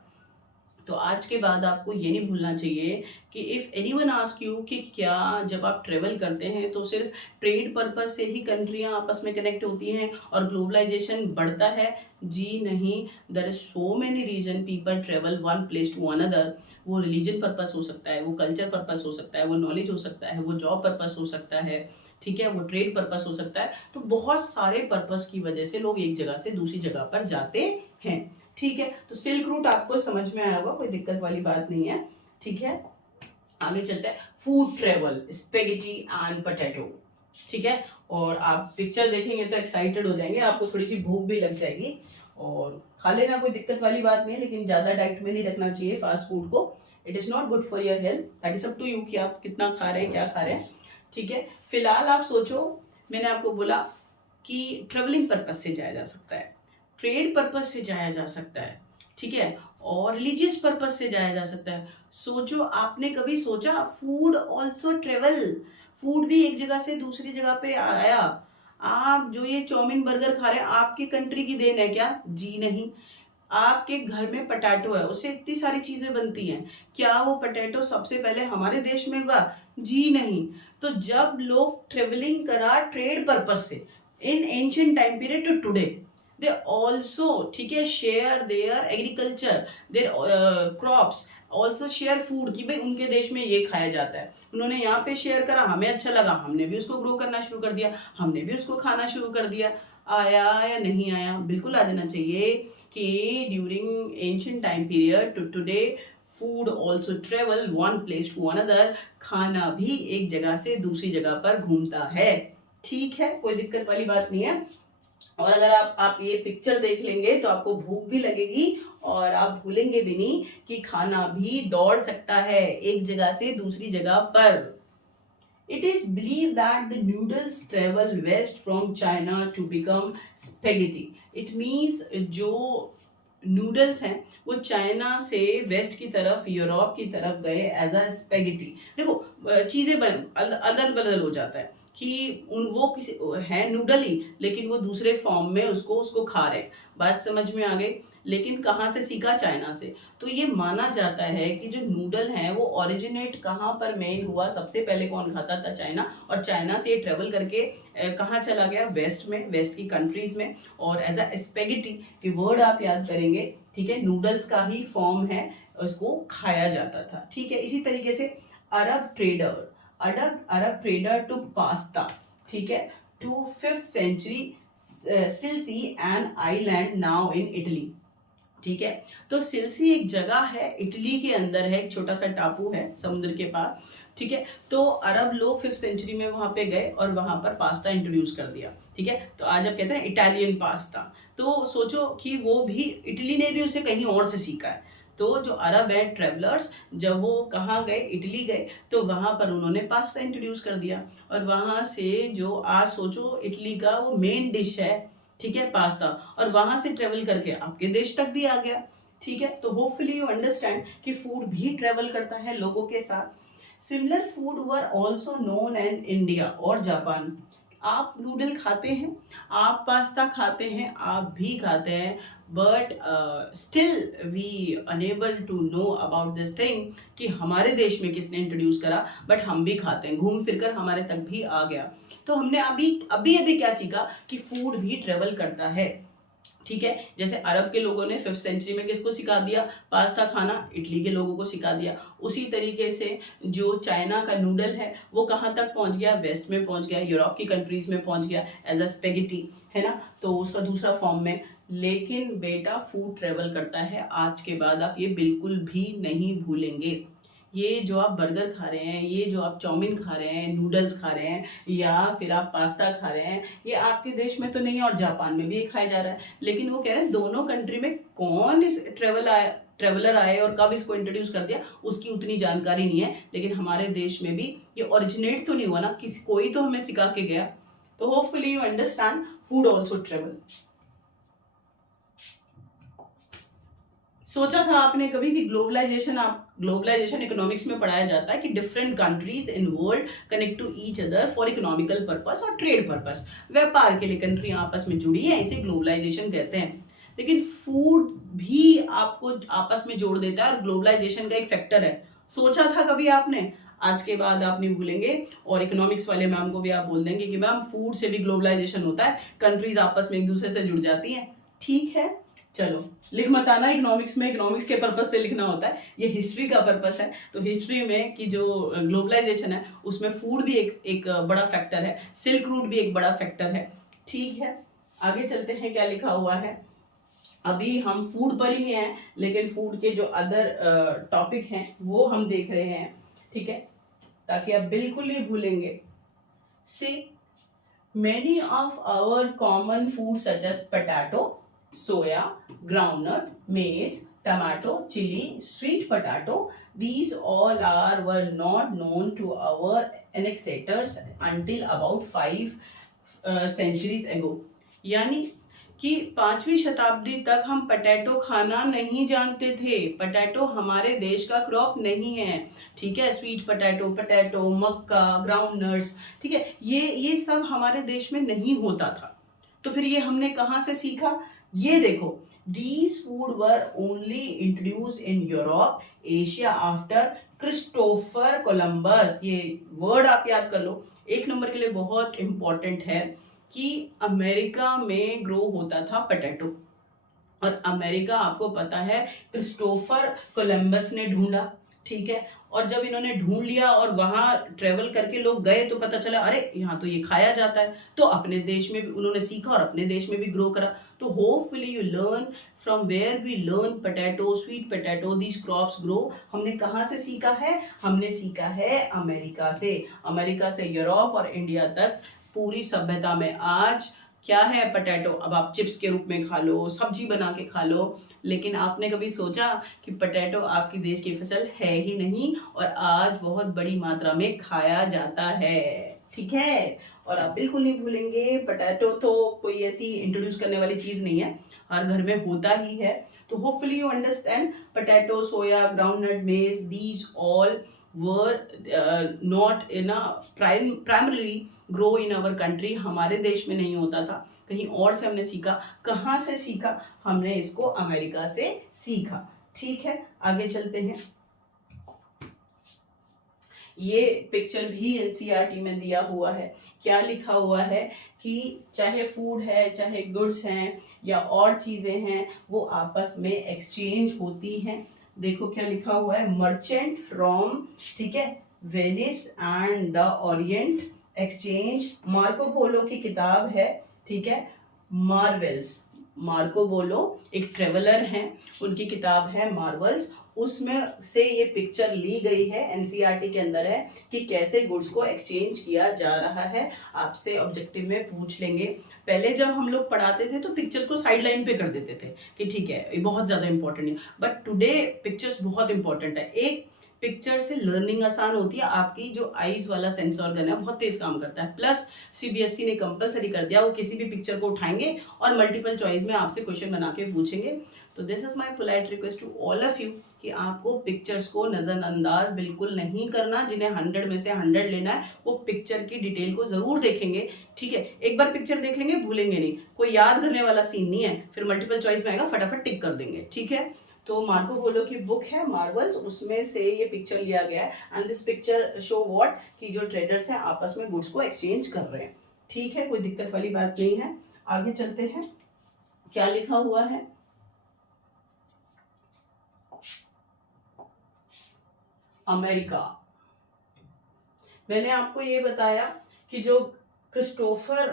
तो आज के बाद आपको ये नहीं भूलना चाहिए कि इफ़ एनीवन आस्क यू कि क्या जब आप ट्रेवल करते हैं तो सिर्फ ट्रेड पर्पस से ही कंट्रियां आपस में कनेक्ट होती हैं और ग्लोबलाइजेशन बढ़ता है? जी नहीं, there is so many reason people travel one place to another. वो रिलीजन पर्पस हो सकता है, वो कल्चर पर्पस हो सकता है, वो नॉलेज हो सकता है, वो जॉब पर्पस हो सकता है, ठीक है, वो ट्रेड पर्पस हो सकता है। तो बहुत सारे पर्पस की वजह से लोग एक जगह से दूसरी जगह पर जाते हैं। ठीक है, तो सिल्क रूट आपको समझ में आया होगा, कोई दिक्कत वाली बात नहीं है। ठीक है, आगे चलते हैं। Food travel, spaghetti and potato. ठीक है, और आप पिक्चर देखेंगे तो एक्साइटेड हो जाएंगे, आपको थोड़ी सी भूख भी लग जाएगी और खा लेना, कोई दिक्कत वाली बात नहीं है, लेकिन ज़्यादा डाइट में नहीं रखना चाहिए फास्ट फूड को। It is not good for your health, that is up to you कि आप कितना खा रहे हैं, क्या खा रहे हैं। ठीक है, फिलहाल आप सोचो, मैंने आपको बोला कि ट्रेवलिंग पर्पज से जाया जा सकता है, ट्रेड पर्पज से जाया जा सकता है, ठीक है, और रिलीजियस पर्पज से जाया जा सकता है। सोचो, आपने कभी सोचा फूड ऑल्सो ट्रेवल, फूड भी एक जगह से दूसरी जगह पे आया। आप जो ये चाउमीन बर्गर खा रहे हैं, आपकी कंट्री की देन है क्या? जी नहीं। आपके घर में पटैटो है, उससे इतनी सारी चीजें बनती हैं, क्या वो पटैटो सबसे पहले हमारे देश में उगा? जी नहीं। तो जब लोग ट्रेवलिंग करा ट्रेड पर्पज से in ancient time period to today, they also, ठीक है, share their agriculture, their crops, also share food, कि भाई उनके देश में ये खाया जाता है, उन्होंने यहाँ पे शेयर करा, हमें अच्छा लगा, हमने भी उसको ग्रो करना शुरू कर दिया, हमने भी उसको खाना शुरू कर दिया। आया या नहीं आया? बिल्कुल आ जाना चाहिए कि during ancient time period to today food also travel one place to another, खाना भी एक जगह से दूसरी जगह पर घूमता है। ठीक है, कोई दिक्कत वाली बात नहीं है। और अगर आप ये पिक्चर देख लेंगे तो आपको भूख भी लगेगी और आप भूलेंगे भी नहीं कि खाना भी दौड़ सकता है एक जगह से दूसरी जगह पर। It is believed that the noodles travel west from China to become spaghetti. It means जो नूडल्स हैं वो चाइना से वेस्ट की तरफ, यूरोप की तरफ गए एज अ स्पेगेटी। देखो चीज़ें अदल बदल हो जाता है कि वो किसी है नूडल ही, लेकिन वो दूसरे फॉर्म में उसको खा रहे हैं। बात समझ में आ गई? लेकिन कहाँ से सीखा? चाइना से। तो ये माना जाता है कि जो नूडल है वो ओरिजिनेट कहाँ पर मेन हुआ, सबसे पहले कौन खाता था? चाइना। और चाइना से ये ट्रेवल करके कहाँ चला गया? वेस्ट में, वेस्ट की कंट्रीज में। और एज अ स्पेगेटी, ये वर्ड आप याद करेंगे, ठीक है, नूडल्स का ही फॉर्म है, उसको खाया जाता था। ठीक है, इसी तरीके से अरब ट्रेडर टुक पास्ता, ठीक है, to 5th century Sicily an island now in Italy. ठीक है, तो सिलसी एक जगह है, इटली के अंदर है, एक छोटा सा टापू है समुद्र के पास। ठीक है, तो अरब लोग 5th सेंचुरी में वहां पे गए और वहां पर पास्ता इंट्रोड्यूस कर दिया। ठीक है, तो आज आप कहते हैं इटालियन पास्ता। तो सोचो कि वो भी, इटली ने भी उसे कहीं और से सीखा है। तो जो अरब है ट्रेवलर्स, जब वो कहाँ गए, इटली गए, तो वहाँ पर उन्होंने पास्ता इंट्रोड्यूस कर दिया। और वहाँ से जो आज सोचो इटली का वो मेन डिश है, ठीक है, पास्ता, और वहाँ से ट्रेवल करके आपके देश तक भी आ गया। ठीक है, तो होपफुली यू अंडरस्टैंड कि फूड भी ट्रेवल करता है लोगों के साथ। Similar food were also known in India और जापान। आप नूडल खाते हैं, आप पास्ता खाते हैं, आप भी खाते हैं, but still we unable to know about this thing कि हमारे देश में किसने इंट्रोड्यूस करा, बट हम भी खाते हैं, घूम फिर कर हमारे तक भी आ गया। तो हमने अभी अभी अभी क्या सीखा कि फूड भी ट्रेवल करता है। ठीक है, जैसे अरब के लोगों ने 5th सेंचुरी में किसको सिखा दिया, पास्ता खाना, इटली के लोगों को सिखा दिया। उसी तरीके से जो चाइना का नूडल है वो कहाँ तक पहुंच गया, वेस्ट में पहुंच गया, यूरोप की कंट्रीज में पहुंच गया एज अ स्पेगेटी, है ना, तो उसका दूसरा फॉर्म में। लेकिन बेटा फूड ट्रेवल करता है, आज के बाद आप ये बिल्कुल भी नहीं भूलेंगे। ये जो आप बर्गर खा रहे हैं, ये जो आप चाउमीन खा रहे हैं, नूडल्स खा रहे हैं, या फिर आप पास्ता खा रहे हैं, ये आपके देश में तो नहीं और जापान में भी ये खाया जा रहा है। लेकिन वो कह रहे हैं दोनों कंट्री में कौन इस ट्रेवलर आए और कब इसको इंट्रोड्यूस कर दिया उसकी उतनी जानकारी नहीं है। लेकिन हमारे देश में भी ये ओरिजिनेट तो नहीं हुआ ना, किसी कोई तो हमें सिखा के गया। तो hopefully you understand food also travel. सोचा था आपने कभी कि ग्लोबलाइजेशन इकोनॉमिक्स में पढ़ाया जाता है कि different countries in world connect to each other for economical purpose और ट्रेड पर्पस। व्यापार के लिए कंट्रियां आपस में जुड़ी है, इसे ग्लोबलाइजेशन कहते हैं। लेकिन फूड भी आपको आपस में जोड़ देता है और ग्लोबलाइजेशन का एक फैक्टर है। सोचा था कभी आपने? आज के बाद आप नहीं भूलेंगे, और इकोनॉमिक्स वाले मैम को भी आप बोल देंगे कि मैम फूड से भी ग्लोबलाइजेशन होता है, कंट्रीज आपस में एक दूसरे से जुड़ जाती हैं। ठीक है, चलो लिख मत आना, इकोनॉमिक्स के पर्पस से लिखना होता है, ये हिस्ट्री का पर्पस है। तो हिस्ट्री में कि जो ग्लोबलाइजेशन है उसमें फूड भी एक बड़ा फैक्टर है, सिल्क रूट भी एक बड़ा फैक्टर है। ठीक है, आगे चलते हैं, क्या लिखा हुआ है। अभी हम फूड पर ही हैं, लेकिन फूड के जो अदर टॉपिक हैं वो हम देख रहे हैं। ठीक है, ताकि आप बिल्कुल नहीं भूलेंगे। See many of our common food such as potato, soya, groundnut, maize, tomato, chili, sweet potato, these all were not known to our ancestors until about 5 centuries ago। यानी कि 5वीं शताब्दी तक हम पोटैटो खाना नहीं जानते थे। पोटैटो हमारे देश का क्रॉप नहीं है। ठीक है, स्वीट पोटैटो, मक्का, ग्राउंडनट्स, ठीक है, ये सब हमारे देश में नहीं होता था। तो फिर ये हमने कहाँ से सीखा? ये देखो, these food were only introduced in Europe, Asia after Christopher Columbus. ये वर्ड आप याद कर लो, 1 नंबर के लिए बहुत इंपॉर्टेंट है कि अमेरिका में ग्रो होता था पोटैटो, और अमेरिका आपको पता है क्रिस्टोफर कोलंबस ने ढूंढा। ठीक है, और जब इन्होंने ढूंढ लिया और वहां ट्रेवल करके लोग गए तो पता चला अरे यहाँ तो ये खाया जाता है, तो अपने देश में भी उन्होंने सीखा और अपने देश में भी ग्रो करा। तो hopefully you learn from where we learn potato, sweet potato, these crops grow. हमने कहाँ से सीखा है? हमने सीखा है अमेरिका से। अमेरिका से यूरोप और इंडिया तक पूरी सभ्यता में आज क्या है? पोटैटो। अब आप चिप्स के रूप में खा लो, सब्जी बना के खा लो, लेकिन आपने कभी सोचा कि पोटैटो आपके देश की फसल है ही नहीं और आज बहुत बड़ी मात्रा में खाया जाता है। ठीक है, और आप बिल्कुल नहीं भूलेंगे पोटैटो तो कोई ऐसी इंट्रोड्यूस करने वाली चीज नहीं है, हर घर में होता ही है। तो hopefully you understand potato, soya, groundnut, maize, these all were not in a primarily grow in our country। हमारे देश में नहीं होता था, कहीं और से हमने सीखा। कहाँ से सीखा? हमने इसको अमेरिका से सीखा। ठीक है, आगे चलते हैं। ये पिक्चर भी एनसीईआरटी में दिया हुआ है। क्या लिखा हुआ है कि चाहे फूड है, चाहे गुड्स हैं या और चीजें हैं, वो आपस में एक्सचेंज होती हैं। देखो क्या लिखा हुआ है, मर्चेंट फ्रॉम, ठीक है, Venice and the Orient exchange. Marco Polo की किताब है, ठीक है, मार्वेल्स। मार्को पोलो एक ट्रेवलर हैं, उनकी किताब है मार्वल्स, उसमें से ये पिक्चर ली गई है, एनसीईआरटी के अंदर है कि कैसे गुड्स को एक्सचेंज किया जा रहा है। आपसे ऑब्जेक्टिव में पूछ लेंगे। पहले जब हम लोग पढ़ाते थे तो पिक्चर्स को साइड लाइन पे कर देते थे कि ठीक है ये बहुत ज़्यादा इंपॉर्टेंट है, बट टुडे पिक्चर्स बहुत इंपॉर्टेंट है। एक पिक्चर से लर्निंग आसान होती है, आपकी जो आईज वाला सेंस ऑर्गन है बहुत तेज काम करता है। प्लस सीबीएसई ने कंपलसरी कर दिया, वो किसी भी पिक्चर को उठाएंगे और मल्टीपल चॉइस में आपसे क्वेश्चन बना के पूछेंगे। तो this is my polite request to all of you कि आपको पिक्चर्स को नज़रअंदाज बिल्कुल नहीं करना। जिन्हें 100 में से 100 लेना है वो पिक्चर की डिटेल को ज़रूर देखेंगे, ठीक है। एक बार पिक्चर देख लेंगे भूलेंगे नहीं, कोई याद करने वाला सीन नहीं है, फिर मल्टीपल चॉइस में आएगा फटाफट टिक कर देंगे, ठीक है। तो मार्को पोलो की बुक है मार्वल्स, उसमें से ये पिक्चर लिया गया है। And this picture show what कि जो ट्रेडर्स हैं आपस में गुड्स को एक्सचेंज कर रहे हैं, ठीक है, कोई दिक्कत वाली बात नहीं है। आगे चलते हैं, क्या लिखा हुआ है। अमेरिका, मैंने आपको ये बताया कि जो क्रिस्टोफर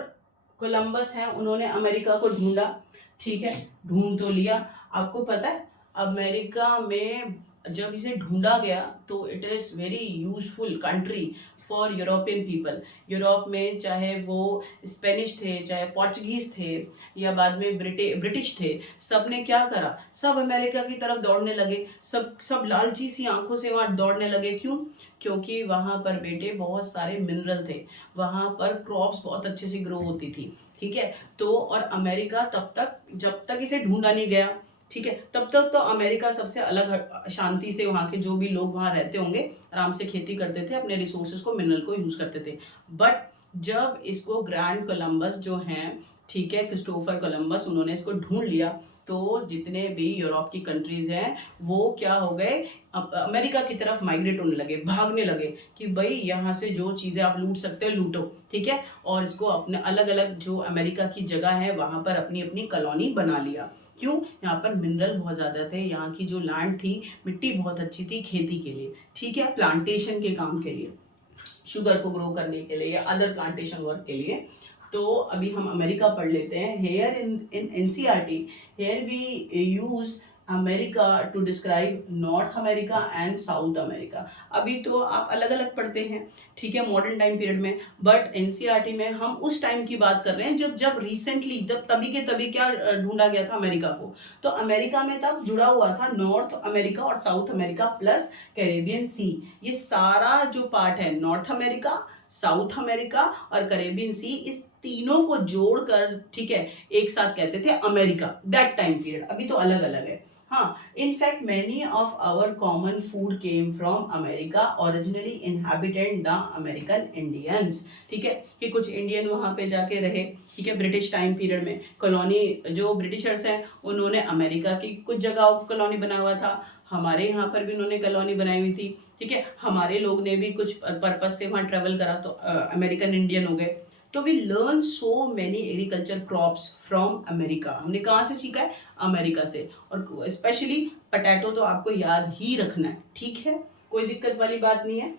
कोलंबस हैं उन्होंने अमेरिका को ढूंढा, ठीक है, ढूंढ तो लिया। आपको पता है अमेरिका में जब इसे ढूंढा गया तो it is very useful country for European people. Europe में चाहे वो स्पेनिश थे, चाहे पोर्चुगीज थे, या बाद में ब्रिटिश थे, सब ने क्या करा, सब अमेरिका की तरफ दौड़ने लगे। सब लालची सी आंखों से वहाँ दौड़ने लगे। क्यों? क्योंकि वहाँ पर बेटे बहुत सारे मिनरल थे, वहाँ पर क्रॉप्स बहुत अच्छे से ग्रो होती थी, ठीक है। तो और अमेरिका तब तक जब तक इसे ढूंढा नहीं गया, ठीक है, तब तक तो अमेरिका सबसे अलग शांति से वहाँ के जो भी लोग वहाँ रहते होंगे आराम से खेती करते थे, अपने रिसोर्सेज को मिनरल को यूज़ करते थे। बट जब इसको ग्रैंड कोलंबस जो हैं, ठीक है, क्रिस्टोफर कोलंबस, उन्होंने इसको ढूंढ लिया तो जितने भी यूरोप की कंट्रीज हैं वो क्या हो गए, अमेरिका की तरफ माइग्रेट होने लगे, भागने लगे कि भाई यहाँ से जो चीज़ें आप लूट सकते हो लूटो, ठीक है। और इसको अपने अलग अलग जो अमेरिका की जगह है वहाँ पर अपनी अपनी कॉलोनी बना लिया। क्यों? यहाँ पर मिनरल बहुत ज़्यादा थे, यहाँ की जो लैंड थी मिट्टी बहुत अच्छी थी खेती के लिए, ठीक है, प्लांटेशन के काम के लिए, शुगर को ग्रो करने के लिए या अदर प्लांटेशन वर्क के लिए। तो अभी हम अमेरिका पढ़ लेते हैं। Here in NCERT here we use America to describe North America and South America. अभी तो आप अलग अलग पढ़ते हैं, ठीक है, मॉडर्न टाइम पीरियड में, बट एनसीईआरटी में हम उस टाइम की बात कर रहे हैं जब जब रिसेंटली तभी के तभी क्या ढूंढा गया था अमेरिका को। तो अमेरिका में तब जुड़ा हुआ था नॉर्थ अमेरिका और south America plus Caribbean sea. ये सारा जो पार्ट है नॉर्थ अमेरिका, साउथ अमेरिका और कैरेबियन सी, इस तीनों को जोड़कर, ठीक है, एक साथ कहते थे अमेरिका दैट टाइम पीरियड। अभी तो अलग अलग है। हाँ, in fact many of our common food came from America, originally inhabited the American Indians, ठीक है, कि कुछ इंडियन वहाँ पे जाके रहे, ठीक है, ब्रिटिश टाइम पीरियड में कॉलोनी, जो ब्रिटिशर्स हैं उन्होंने अमेरिका की कुछ जगह कॉलोनी बनाया हुआ था, हमारे यहाँ पर भी उन्होंने कॉलोनी बनाई हुई थी, ठीक है, हमारे लोग ने भी कुछ पर्पस से वहाँ ट्रेवल करा तो अमेरिकन इंडियन हो गए। तो we learn so many agriculture crops from America. हमने कहाँ से सीखा है? अमेरिका से। और स्पेशली पटैटो तो आपको याद ही रखना है, ठीक है, कोई दिक्कत वाली बात नहीं है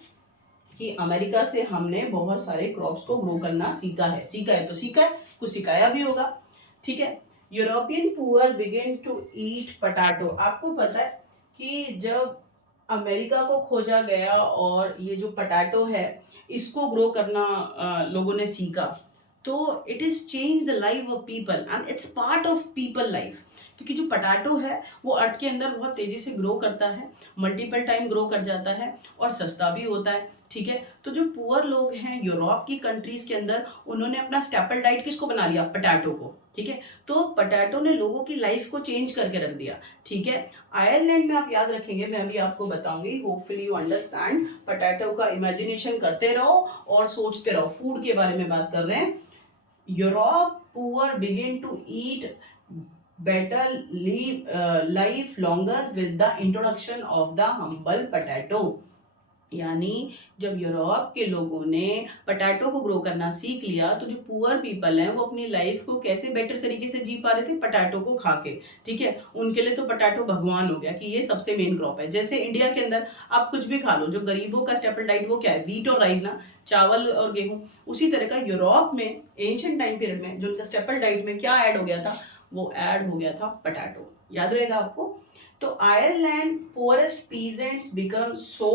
कि अमेरिका से हमने बहुत सारे क्रॉप्स को ग्रो करना सीखा है। सीखा है तो सीखा है, कुछ सिखाया भी होगा, ठीक है। European poor began to eat potato. आपको पता है कि जब अमेरिका को खोजा गया और ये जो पटैटो है इसको ग्रो करना लोगों ने सीखा, तो it is change the life of people and it's part of people life. क्योंकि जो पटाटो है वो अर्थ के अंदर बहुत तेजी से ग्रो करता है, मल्टीपल टाइम ग्रो कर जाता है और सस्ता भी होता है, ठीक है। तो जो पुअर लोग हैं यूरोप की कंट्रीज के अंदर, उन्होंने अपना स्टेपल डाइट किसको बना लिया? पटाटो को, ठीक है। तो पटाटो ने लोगों की लाइफ को चेंज करके रख दिया, ठीक है। आयरलैंड में आप याद रखेंगे, मैं अभी आपको बताऊंगी, होपफुली यू अंडरस्टैंड। पटाटो का इमेजिनेशन करते रहो और सोचते रहो, फूड के बारे में बात कर रहे हैं। Europe poor begin to eat better life longer with the introduction of the humble potato। यानी जब यूरोप के लोगों ने पटाटो को ग्रो करना सीख लिया तो जो पुअर पीपल हैं वो अपनी लाइफ को कैसे बेटर तरीके से जी पा रहे थे? पटाटो को खा के, ठीक है। उनके लिए तो पटाटो भगवान हो गया कि ये सबसे मेन क्रॉप है। जैसे इंडिया के अंदर आप कुछ भी खा लो, जो गरीबों का स्टेपल डाइट वो क्या है? व्हीट और राइस ना, चावल और गेहूं। उसी तरह का यूरोप में एंशिएंट टाइम पीरियड में जो उनका स्टेपल डाइट में क्या ऐड हो गया था? वो ऐड हो गया था पटाटो। याद रहेगा आपको। तो Ireland poorest peasants become so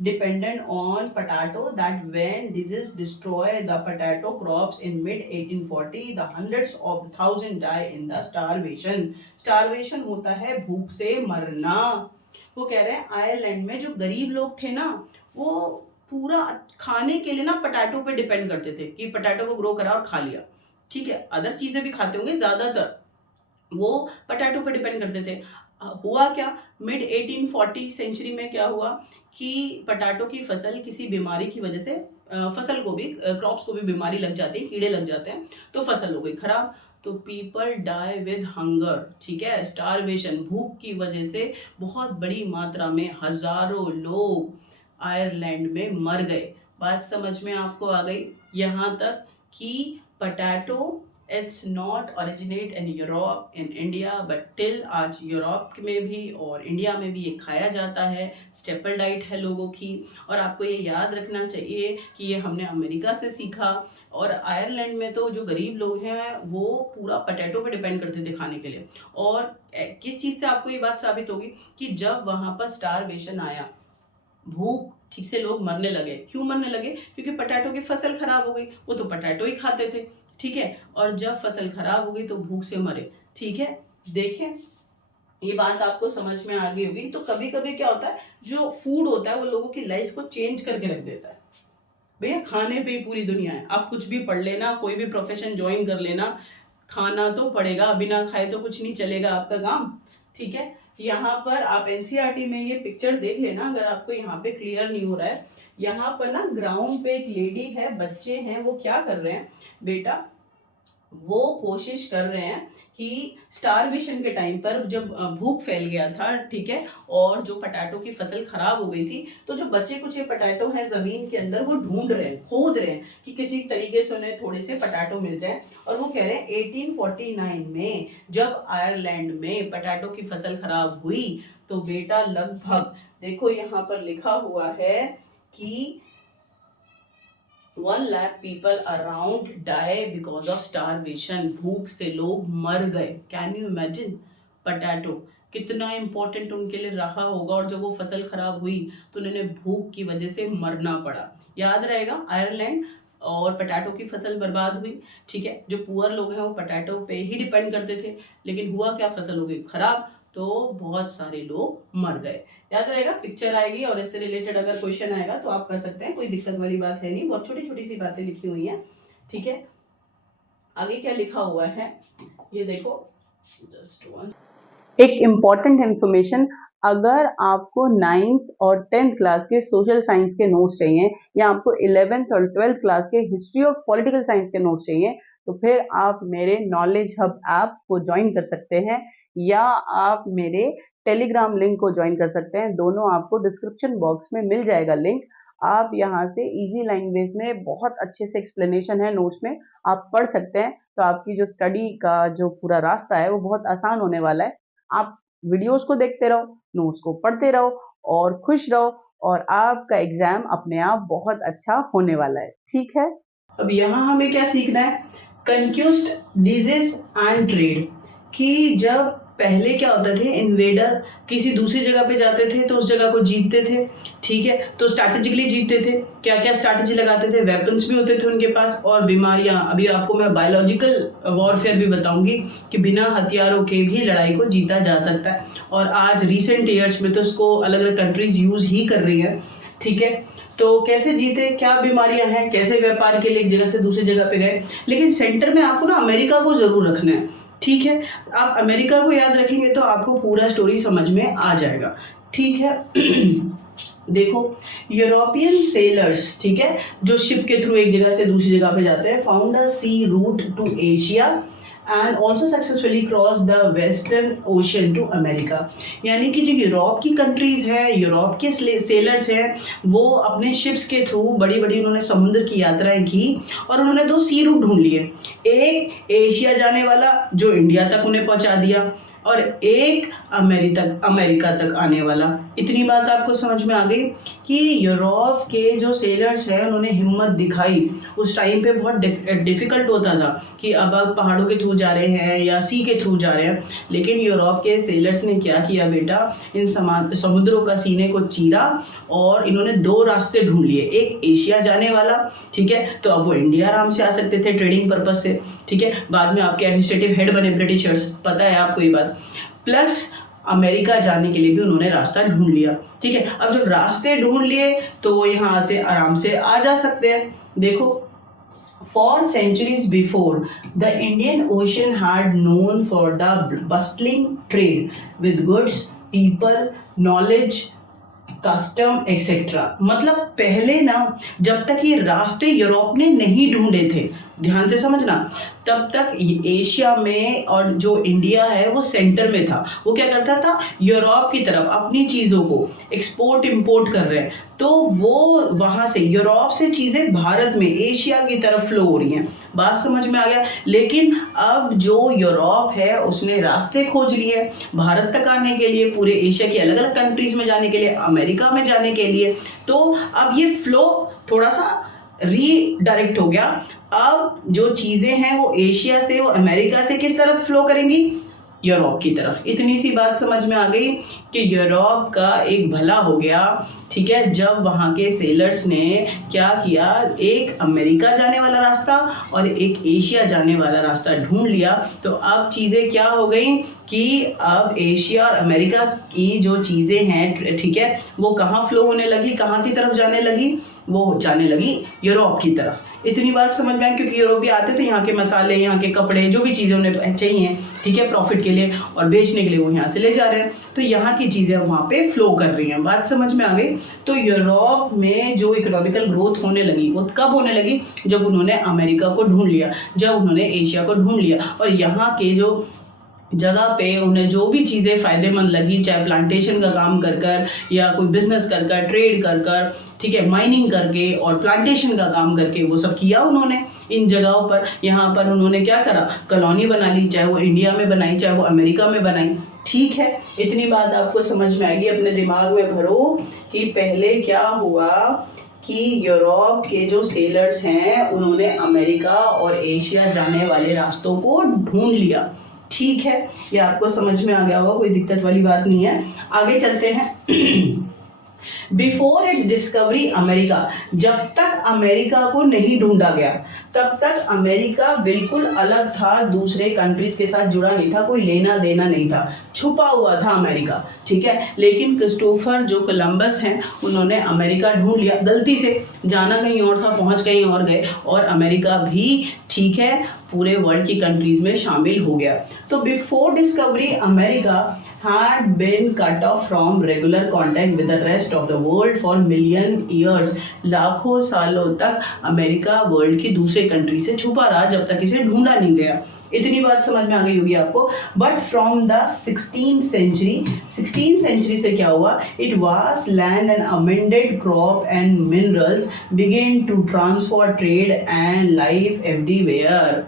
dependent on potato that when disease destroy the potato crops in mid 1840, the hundreds of thousands die in the starvation. Starvation होता है भूख से मरना। वो कह रहे हैं आयरलैंड में जो गरीब लोग थे ना, वो पूरा खाने के लिए ना पटाटो पे डिपेंड करते थे कि पटाटो को ग्रो करा और खा लिया। ठीक है, अदर चीजें भी खाते होंगे, ज्यादातर वो पटाटो पे डिपेंड करते थे। हुआ क्या, मिड 1840 सेंचुरी में क्या हुआ कि पटाटो की फसल किसी बीमारी की वजह से फसल को भी, क्रॉप्स को भी बीमारी लग जाती है, कीड़े लग जाते हैं, तो फसल हो गई खराब। तो पीपल डाई विद हंगर, ठीक है, स्टारवेशन, भूख की वजह से बहुत बड़ी मात्रा में हजारों लोग आयरलैंड में मर गए। बात समझ में आपको आ गई यहाँ तक कि potato it's not originate in Europe in India, but till आज यूरोप में भी और इंडिया में भी ये खाया जाता है, स्टेपल डाइट है लोगों की। और आपको ये याद रखना चाहिए कि ये हमने अमेरिका से सीखा। और आयरलैंड में तो जो गरीब लोग हैं वो पूरा पटेटो पे डिपेंड करते थे खाने के लिए। और किस चीज़ से आपको ये बात साबित होगी कि जब वहाँ पर स्टारवेशन आया, भूख ठीक से लोग मरने लगे। क्यों मरने लगे? क्योंकि पटाटो की फसल खराब हो गई, वो तो पटाटो ही खाते थे, ठीक है। और जब फसल खराब हो गई तो भूख से मरे, ठीक है। देखें, ये बात आपको समझ में आ गई होगी। तो कभी कभी क्या होता है, जो फूड होता है वो लोगों की लाइफ को चेंज करके रख देता है। भैया खाने पे ही पूरी दुनिया है। आप कुछ भी पढ़ लेना, कोई भी प्रोफेशन ज्वाइन कर लेना, खाना तो पड़ेगा, बिना खाए तो कुछ नहीं चलेगा आपका काम, ठीक है। यहाँ पर आप एनसीईआरटी में ये पिक्चर देख लेना, अगर आपको यहाँ पे क्लियर नहीं हो रहा है। यहाँ पर ना ग्राउंड पे एक लेडी है, बच्चे हैं, वो क्या कर रहे हैं बेटा, वो कोशिश कर रहे हैं कि स्टारवेशन के टाइम पर जब भूख फैल गया था, ठीक है, और जो पटाटो की फसल खराब हो गई थी, तो जो बचे कुछ पटाटो हैं जमीन के अंदर, वो ढूंढ रहे हैं, खोद रहे हैं कि किसी तरीके से उन्हें थोड़े से पटाटो मिल जाए। और वो कह रहे हैं 1849 में जब आयरलैंड में पटाटो की फसल खराब हुई तो बेटा लगभग, देखो यहाँ पर लिखा हुआ है कि 1 lakh people around die because of starvation, भूख से लोग मर गए। कैन यू इमेजिन, पटाटो कितना इंपॉर्टेंट उनके लिए रहा होगा, और जब वो फसल खराब हुई तो उन्हें भूख की वजह से मरना पड़ा। याद रहेगा, आयरलैंड और पटाटो की फसल बर्बाद हुई, ठीक है। जो पुअर लोग हैं वो पटाटो पे ही डिपेंड करते थे, लेकिन हुआ क्या, फसल हो गई खराब, तो बहुत सारे लोग मर गए। याद रहेगा, पिक्चर आएगी और इससे रिलेटेड अगर क्वेश्चन आएगा तो आप कर सकते हैं, कोई दिक्कत वाली बात है नहीं, बहुत छोटी छोटी सी बातें लिखी हुई हैं, ठीक है। आगे क्या लिखा हुआ है ये देखो, जस्ट वन एक इम्पॉर्टेंट इंफॉर्मेशन। अगर आपको 9th और 10th क्लास के सोशल साइंस के नोट्स चाहिए, या आपको 11th और 12th क्लास के हिस्ट्री ऑफ पॉलिटिकल साइंस के नोट्स चाहिए, तो फिर आप मेरे नॉलेज हब ऐप को ज्वाइन कर सकते हैं, या आप मेरे टेलीग्राम लिंक को ज्वाइन कर सकते हैं। दोनों आपको डिस्क्रिप्शन बॉक्स में मिल जाएगा लिंक। आप यहाँ से इजी लैंग्वेज में बहुत अच्छे से एक्सप्लेनेशन है नोट्स में, आप पढ़ सकते हैं। तो आपकी जो स्टडी का जो पूरा रास्ता है वो बहुत आसान होने वाला है। आप वीडियोस को देखते रहो, नोट्स को पढ़ते रहो और खुश रहो, और आपका एग्जाम अपने आप बहुत अच्छा होने वाला है, ठीक है। अब यहाँ हमें क्या सीखना है, कंक्यूस्ट, डिजीज एंड ट्रेड, कि जब पहले क्या होता थे, इन्वेडर किसी दूसरी जगह पे जाते थे तो उस जगह को जीतते थे, ठीक है। तो स्ट्रैटेजिकली जीतते थे, क्या क्या स्ट्रैटेजी लगाते थे, वेपन्स भी होते थे उनके पास, और बीमारियां, अभी आपको मैं बायोलॉजिकल वॉरफेयर भी बताऊंगी कि बिना हथियारों के भी लड़ाई को जीता जा सकता है। और आज रिसेंट ईयर्स में तो इसको अलग अलग कंट्रीज यूज ही कर रही है, ठीक है। तो कैसे जीते, क्या बीमारियां हैं, कैसे व्यापार के लिए एक जगह से दूसरी जगह पे गए। लेकिन सेंटर में आपको ना अमेरिका को जरूर रखना है, ठीक है। आप अमेरिका को याद रखेंगे तो आपको पूरा स्टोरी समझ में आ जाएगा, ठीक है। देखो, यूरोपियन सेलर्स, ठीक है, जो शिप के थ्रू एक जगह से दूसरी जगह पे जाते हैं, found a sea route to Asia and also successfully cross the western ocean to America. यानी कि जो यूरोप की कंट्रीज हैं, यूरोप के सेलर्स हैं, वो अपने शिप्स के थ्रू बड़ी बड़ी उन्होंने समुद्र की यात्राएं की, और उन्होंने 2 सी रूट ढूंढ लिए। एक एशिया जाने वाला जो इंडिया तक उन्हें पहुंचा दिया, और एक अमेरिका तक आने वाला। इतनी बात आपको समझ में आ गई कि यूरोप के जो सेलर्स हैं उन्होंने हिम्मत दिखाई। उस टाइम पे बहुत डिफ़िकल्ट होता था कि अब आप पहाड़ों के थ्रू जा रहे हैं या सी के थ्रू जा रहे हैं, लेकिन यूरोप के सेलर्स ने क्या किया बेटा, इन समुद्रों का सीने को चीरा और इन्होंने 2 रास्ते ढूंढ लिए। एक एशिया जाने वाला, ठीक है, तो अब वो इंडिया आराम से आ सकते थे ट्रेडिंग पर्पज से, ठीक है, बाद में आपके एडमिनिस्ट्रेटिव हेड बने ब्रिटिशर्स, पता है आपको ये बात। प्लस अमेरिका जाने के लिए भी उन्होंने रास्ता ढूंढ लिया, ठीक है। अब जब रास्ते ढूंढ लिए तो वो यहाँ से आराम से आ जा सकते हैं। देखो, for centuries before, the Indian Ocean had known for the bustling trade with goods, people, knowledge, custom etcetera. मतलब पहले ना, जब तक ये रास्ते यूरोप ने नहीं ढूंढे थे, ध्यान से समझना, तब तक एशिया में और जो इंडिया है वो सेंटर में था। वो क्या करता था, यूरोप की तरफ अपनी चीज़ों को एक्सपोर्ट इंपोर्ट कर रहे हैं, तो वो वहाँ से यूरोप से चीज़ें भारत में एशिया की तरफ फ्लो हो रही हैं। बात समझ में आ गया। लेकिन अब जो यूरोप है उसने रास्ते खोज लिए भारत तक आने के लिए, पूरे एशिया की अलग अलग कंट्रीज में जाने के लिए, अमेरिका में जाने के लिए। तो अब ये फ्लो थोड़ा सा रीडायरेक्ट हो गया। अब जो चीज़ें हैं वो एशिया से, वो अमेरिका से किस तरफ फ्लो करेंगी, यूरोप की तरफ। इतनी सी बात समझ में आ गई कि यूरोप का एक भला हो गया, ठीक है, जब वहाँ के सेलर्स ने क्या किया, एक अमेरिका जाने वाला रास्ता और एक एशिया जाने वाला रास्ता ढूंढ लिया। तो अब चीज़ें क्या हो गई कि अब एशिया और अमेरिका की जो चीज़ें हैं, ठीक है, वो कहाँ फ्लो होने लगी, कहाँ की तरफ जाने लगी, वो जाने लगी यूरोप की तरफ। इतनी बात समझ में आई, क्योंकि यूरोपीय आते थे, यहाँ के मसाले, यहाँ के कपड़े, जो भी चीज़ें उन्हें चाहिए, ठीक है, प्रॉफिट के लिए और बेचने के लिए, वो यहाँ से ले जा रहे हैं। तो यहाँ की चीज़ें वहाँ पे फ्लो कर रही हैं। बात समझ में आ गई। तो यूरोप में जो इकोनॉमिकल ग्रोथ होने लगी वो कब होने लगी, जब उन्होंने अमेरिका को ढूंढ लिया, जब उन्होंने एशिया को ढूंढ लिया, और यहाँ के जो जगह पे उन्हें जो भी चीज़ें फ़ायदेमंद लगी, चाहे प्लांटेशन का काम कर कर या कोई बिजनेस कर कर, ट्रेड कर कर, ठीक है, माइनिंग करके और प्लांटेशन का काम करके, वो सब किया उन्होंने इन जगहों पर। यहाँ पर उन्होंने क्या करा, कॉलोनी बना ली, चाहे वो इंडिया में बनाई, चाहे वो अमेरिका में बनाई, ठीक है। इतनी बात आपको समझ में आएगी। अपने दिमाग में भरो कि पहले क्या हुआ कि यूरोप के जो सेलर्स हैं उन्होंने अमेरिका और एशिया जाने वाले रास्तों को ढूंढ लिया, ठीक है। ये आपको समझ में आ गया होगा, कोई दिक्कत वाली बात नहीं है। आगे चलते हैं। बिफोर इट्स डिस्कवरी अमेरिका, जब तक अमेरिका को नहीं ढूंढा गया तब तक अमेरिका बिल्कुल अलग था, दूसरे कंट्रीज के साथ जुड़ा नहीं था, कोई लेना देना नहीं था, छुपा हुआ था अमेरिका, ठीक है। लेकिन क्रिस्टोफर जो कोलंबस हैं उन्होंने अमेरिका ढूंढ लिया, गलती से जाना कहीं और था, पहुंच कहीं और गए, और अमेरिका भी, ठीक है, पूरे वर्ल्ड की कंट्रीज में शामिल हो गया। तो before discovery America had been cut off from regular contact with the rest of the world for million years। लाखों सालों तक अमेरिका वर्ल्ड की दूसरे कंट्री से छुपा रहा जब तक इसे ढूंढा नहीं गया। इतनी बात समझ में आ गई होगी आपको। But from the 16th century से क्या हुआ, it vast land and amended crop and minerals began to transfer trade and life everywhere.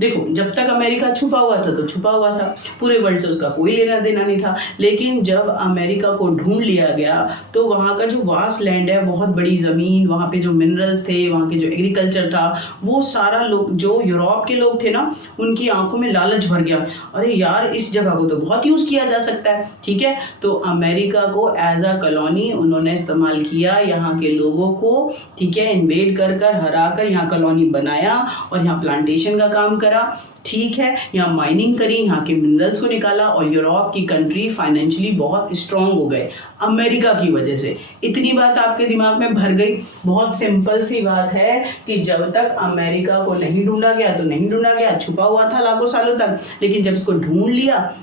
देखो, जब तक अमेरिका छुपा हुआ था तो छुपा हुआ था, पूरे वर्ल्ड से उसका कोई लेना देना नहीं था। लेकिन जब अमेरिका को ढूंढ लिया गया तो वहाँ का जो वास्ट लैंड है, बहुत बड़ी ज़मीन, वहाँ पे जो मिनरल्स थे, वहाँ के जो एग्रीकल्चर था, वो सारा लोग, जो यूरोप के लोग थे ना, उनकी आंखों में लालच भर गया। अरे यार, इस जगह को तो बहुत यूज़ किया जा सकता है, ठीक है। तो अमेरिका को एज अ कॉलोनी उन्होंने इस्तेमाल किया, यहाँ के लोगों को, ठीक है, इन्वेड कर कर, हरा कर यहाँ कॉलोनी बनाया और यहाँ प्लांटेशन का काम करा, ठीक है, यहाँ माइनिंग करी, यहाँ के मिनरल्स को निकाला, और यूरोप की कंट्री फाइनेंशियली बहुत स्ट्रांग हो गए अमेरिका की वजह से। इतनी बात आपके दिमाग में भर गई। बहुत सिंपल सी बात है कि जब तक अमेरिका को नहीं ढूंढा गया तो नहीं ढूंढा गया, छुपा हुआ था लाखों सालों तक, लेकिन जब इसको ढूंढ लिया,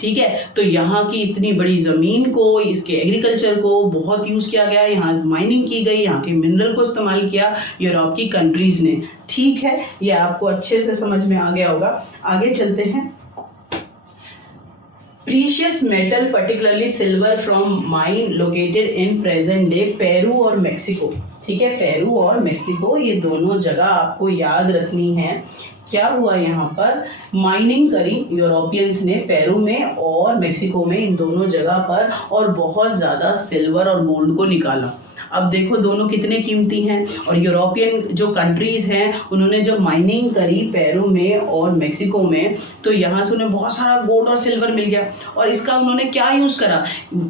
ठीक है, तो यहाँ की इतनी बड़ी ज़मीन को, इसके एग्रीकल्चर को बहुत यूज़ किया गया, यहाँ माइनिंग की गई, यहाँ के मिनरल को इस्तेमाल किया यूरोप की कंट्रीज़ ने, ठीक है। ये आपको अच्छे से समझ में आ गया होगा। आगे चलते हैं। Precious metal particularly silver from mine located in present day Peru और मेक्सिको, ठीक है, पेरू और मेक्सिको, ये दोनों जगह आपको याद रखनी है क्या हुआ यहाँ पर, माइनिंग करी यूरोपियंस ने पेरू में और मेक्सिको में, इन दोनों जगह पर, और बहुत ज़्यादा सिल्वर और गोल्ड को निकाला। अब देखो दोनों कितने कीमती हैं। और यूरोपियन जो कंट्रीज़ हैं उन्होंने जब माइनिंग करी पेरू में और मेक्सिको में, तो यहाँ से उन्हें बहुत सारा गोल्ड और सिल्वर मिल गया। और इसका उन्होंने क्या यूज़ करा,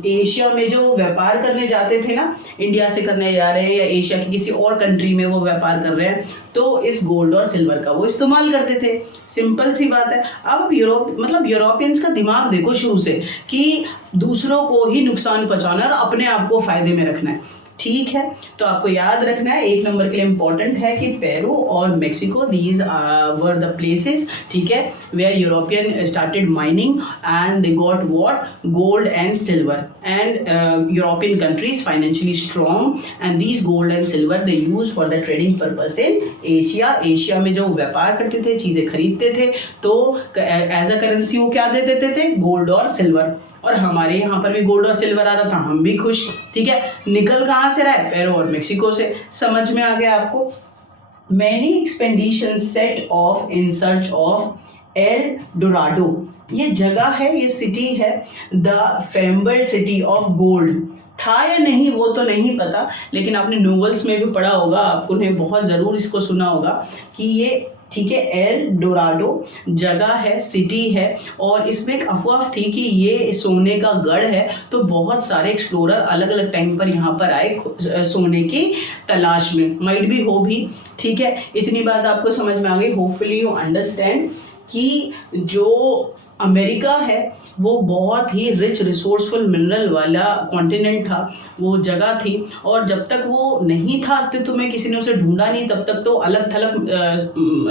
एशिया में जो व्यापार करने जाते थे ना, इंडिया से करने जा रहे हैं या एशिया की किसी और कंट्री में वो व्यापार कर रहे हैं, तो इस गोल्ड और सिल्वर का वो इस्तेमाल करते थे। सिंपल सी बात है। अब यूरोपियंस का दिमाग देखो शुरू से कि दूसरों को ही नुकसान पहुंचाना और अपने आप को फायदे में रखना है। ठीक है, तो आपको याद रखना है, 1 नंबर के लिए इंपॉर्टेंट है कि पेरू और Mexico, these were the places, ठीक है, where European started mining and they got what, gold and silver, and European countries financially strong and these gold and silver they use for the trading purpose in Asia. Asia में जो व्यापार करते थे, चीज़ें खरीदते थे, तो एज अ करेंसी वो क्या दे देते थे, गोल्ड और सिल्वर। और हमारे यहाँ पर भी गोल्ड और सिल्वर आ रहा था, हम भी खुश। ठीक है, निकल कहाँ से रहा है, पेरू और मेक्सिको से। समझ में आ गया आपको। Many expedition set of in search of L Dorado, ये जगह है, ये सिटी है, द फेम्बल्ड सिटी ऑफ गोल्ड। था या नहीं वो तो नहीं पता, लेकिन आपने नोवेल्स में भी पढ़ा होगा, आपको ने बहुत ज़रूर इसको सुना होगा कि ये, ठीक है, एल डोराडो जगह है, सिटी है। और इसमें एक अफवाह थी कि ये सोने का गढ़ है, तो बहुत सारे एक्सप्लोरर अलग अलग टाइम पर यहाँ पर आए सोने की तलाश में, माइट भी हो भी। ठीक है, इतनी बात आपको समझ में आ गई। होपफुली यू अंडरस्टैंड कि जो अमेरिका है वो बहुत ही रिच रिसोर्सफुल मिनरल वाला कॉन्टिनेंट था, वो जगह थी। और जब तक वो नहीं था अस्तित्व में, किसी ने उसे ढूंढा नहीं, तब तक तो अलग थलग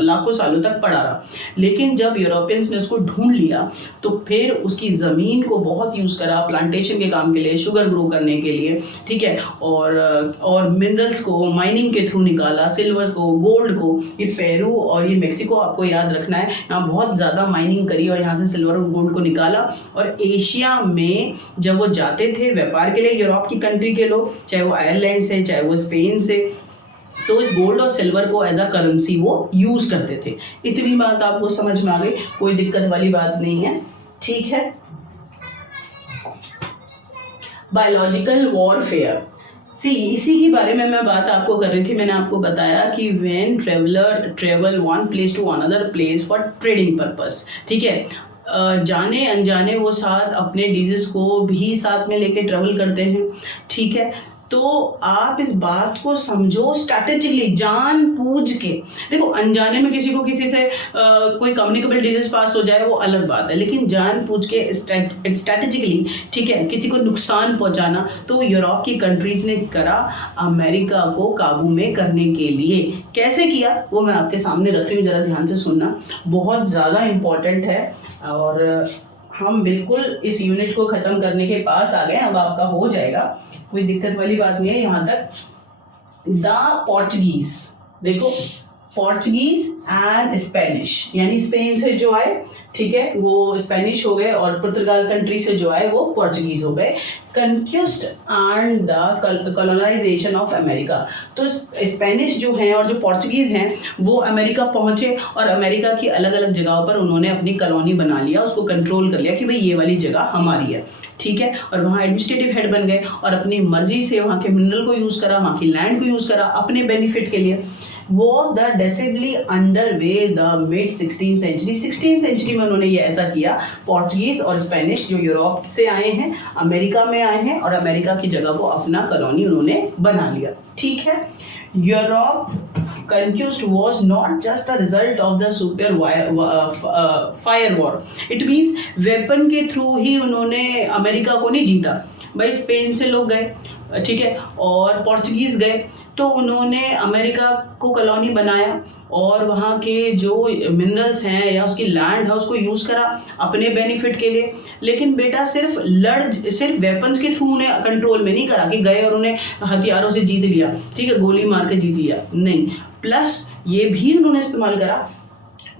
लाखों सालों तक पड़ा रहा। लेकिन जब यूरोपियंस ने उसको ढूंढ लिया, तो फिर उसकी ज़मीन को बहुत यूज़ करा प्लांटेशन के काम के लिए, शुगर ग्रो करने के लिए, ठीक है, और मिनरल्स को माइनिंग के थ्रू निकाला, सिल्वर को, गोल्ड को। ये पेरू और ये मेक्सिको आपको याद रखना है, यहाँ बहुत ज़्यादा माइनिंग करी और यहाँ से सिल्वर और गोल्ड को निकाला। और एशिया में जब वो जाते थे व्यापार के लिए, यूरोप की कंट्री के लोग, चाहे वो आयरलैंड से, चाहे वो स्पेन से, तो इस गोल्ड और सिल्वर को एज अ करेंसी वो यूज करते थे। इतनी बात आपको समझ में आ गई, कोई दिक्कत वाली बात नहीं है। ठीक है, बायोलॉजिकल वॉरफेयर, इसी के बारे में मैं बात आपको कर रही थी। मैंने आपको बताया कि when traveller travel one place to another place for trading purpose, ठीक है, जाने अनजाने वो साथ अपने डिजीज को भी साथ में लेके ट्रेवल करते हैं। ठीक है, तो आप इस बात को समझो स्ट्रैटेजिकली, जान पूछ के। देखो, अनजाने में किसी को किसी से कोई कम्युनिकेबल डिजीज पास हो जाए वो अलग बात है, लेकिन जान पूछ के स्ट्रैटेजिकली, ठीक है, किसी को नुकसान पहुंचाना, तो यूरोप की कंट्रीज ने करा अमेरिका को काबू में करने के लिए। कैसे किया वो मैं आपके सामने रख रही हूँ, ज़रा ध्यान से सुनना, बहुत ज़्यादा इम्पोर्टेंट है। और हम बिल्कुल इस यूनिट को ख़त्म करने के पास आ गए, अब आपका हो जाएगा, कोई दिक्कत वाली बात नहीं है यहाँ तक। द पोर्चुगीज, देखो, पोर्चुगीज एंड स्पेनिश, यानी स्पेन से जो आए, ठीक है, वो स्पेनिश हो गए, और पुर्तगाल कंट्री से जो आए वो पोर्चुगीज हो गए। Conquest and the colonization of America, तो स्पेनिश जो हैं और जो पोर्चुगीज हैं वो अमेरिका पहुंचे, और अमेरिका की अलग अलग जगहों पर उन्होंने अपनी कॉलोनी बना लिया, उसको कंट्रोल कर लिया कि भाई ये वाली जगह हमारी है। ठीक है, और वहाँ एडमिनिस्ट्रेटिव हेड बन गए, और अपनी मर्जी से वहाँ के मिनरल को यूज़ करा, वहाँ की लैंड को यूज़ करा अपने बेनिफिट के लिए। was the decisively underway the mid 16th century। 16th century में उन्होंने ये ऐसा किया। पोर्चुगीज और स्पेनिश जो यूरोप से आए हैं, अमेरिका में आए हैं, और अमेरिका की जगह को अपना कॉलोनी उन्होंने बना लिया। ठीक है, Europe conquest was not just a result of the fire war। It means weapon के थ्रू ही उन्होंने अमेरिका को नहीं जीता। भाई स्पेन से लोग गए, ठीक है, और पोर्चुगीज गए, तो उन्होंने अमेरिका को कॉलोनी बनाया, और वहाँ के जो मिनरल्स हैं या उसकी लैंड है उसको यूज़ करा अपने बेनिफिट के लिए। लेकिन बेटा सिर्फ वेपन्स के थ्रू उन्हें कंट्रोल में नहीं करा कि गए और उन्हें हथियारों से जीत लिया, ठीक है, गोली मार के जीत लिया, नहीं। प्लस ये भी उन्होंने इस्तेमाल करा,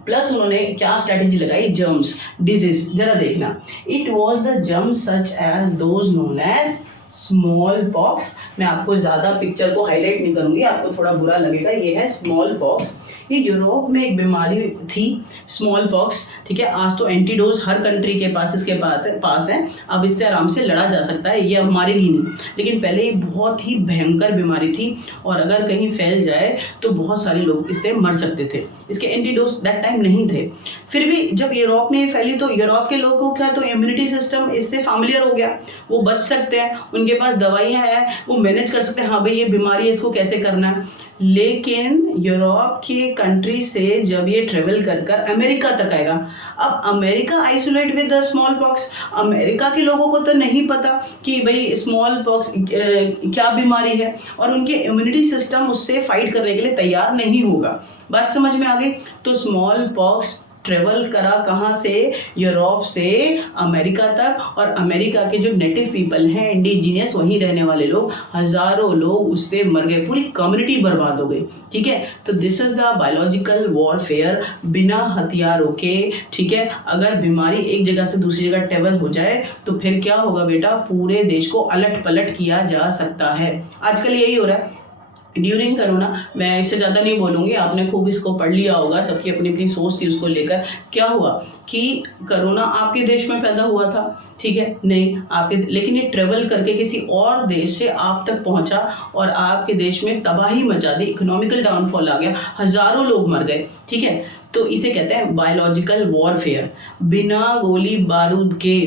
प्लस उन्होंने क्या स्ट्रैटेजी लगाई, जर्म्स, डिजीज, जरा देखना। It was the germs such as those known as smallpox. मैं आपको ज़्यादा पिक्चर को हाईलाइट नहीं करूँगी, आपको थोड़ा बुरा लगेगा। ये है स्मॉल पॉक्स। कि यूरोप में एक बीमारी थी स्मॉल पॉक्स, ठीक है। आज तो एंटीडोज हर कंट्री के पास इसके पास है, अब इससे आराम से लड़ा जा सकता है, ये अब मरेगी नहीं। लेकिन पहले ये बहुत ही भयंकर बीमारी थी और अगर कहीं फैल जाए तो बहुत सारे लोग इससे मर सकते थे। इसके एंटीडोज दैट टाइम नहीं थे। फिर भी जब यूरोप में फैली तो यूरोप के लोगों को क्या, तो इम्यूनिटी सिस्टम इससे फैमिलियर हो गया, वो बच सकते हैं, उनके पास दवाइयाँ हैं, वो मैनेज कर सकते हैं, हाँ भाई ये बीमारी है, इसको कैसे करना है। लेकिन यूरोप की कंट्री से जब ये ट्रेवल कर कर अमेरिका तक आएगा, अब America isolate with the small pox, America के लोगों को तो नहीं पता कि भाई स्मॉल पॉक्स क्या बीमारी है और उनके इम्यूनिटी सिस्टम उससे फाइट करने के लिए तैयार नहीं होगा। बात समझ में आ गई? तो स्मॉल पॉक्स ट्रेवल करा कहाँ से, यूरोप से अमेरिका तक, और अमेरिका के जो नेटिव पीपल हैं, इंडिजीनियस वहीं रहने वाले लोग, हजारों लोग उससे मर गए, पूरी कम्युनिटी बर्बाद हो गई, ठीक है। तो this is the biological warfare, बिना हथियारों के, ठीक है। अगर बीमारी एक जगह से दूसरी जगह ट्रेवल हो जाए तो फिर क्या होगा बेटा, पूरे देश को अलट पलट किया जा सकता है। आजकल यही हो रहा है ड्यूरिंग करोना। मैं इससे ज़्यादा नहीं बोलूँगी, आपने खूब इसको पढ़ लिया होगा, सबकी अपनी अपनी सोच थी उसको लेकर। क्या हुआ कि करोना आपके देश में पैदा हुआ था, ठीक है, नहीं आपके, लेकिन ये ट्रेवल करके किसी और देश से आप तक पहुँचा और आपके देश में तबाही मचा दी, इकोनॉमिकल डाउनफॉल आ गया, हज़ारों लोग मर गए, ठीक है। तो इसे कहते हैं बायोलॉजिकल वॉरफेयर। बिना गोली बारूद के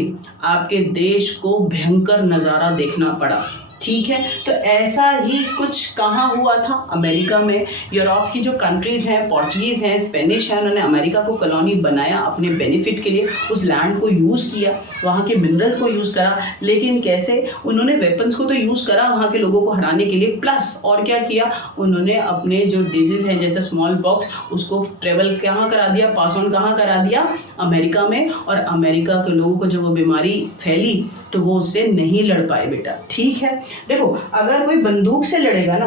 आपके देश को भयंकर नज़ारा देखना पड़ा, ठीक है। तो ऐसा ही कुछ कहाँ हुआ था, अमेरिका में। यूरोप की जो कंट्रीज हैं, पोर्चुगीज़ हैं, स्पेनिश हैं, उन्होंने अमेरिका को कॉलोनी बनाया अपने बेनिफिट के लिए, उस लैंड को यूज़ किया, वहाँ के मिनरल्स को यूज़ करा। लेकिन कैसे, उन्होंने वेपन्स को तो यूज़ करा वहाँ के लोगों को हराने के लिए, प्लस और क्या किया, उन्होंने अपने जो डिजीज़ हैं जैसे स्मॉल पॉक्स, उसको ट्रेवल कहाँ करा दिया, पास ऑन कहाँ करा दिया, अमेरिका में। और अमेरिका के लोगों को जब वो बीमारी फैली तो वो उससे नहीं लड़ पाए बेटा, ठीक है। देखो अगर कोई बंदूक से लड़ेगा ना,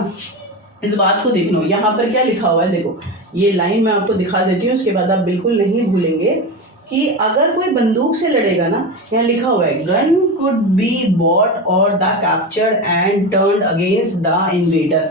इस बात को देखो, यहाँ पर क्या लिखा हुआ है, देखो ये लाइन मैं आपको दिखा देती हूँ, उसके बाद आप बिल्कुल नहीं भूलेंगे कि अगर कोई बंदूक से लड़ेगा ना, यहाँ लिखा हुआ है गन कुड बी बॉट और the captured and turned against the invader.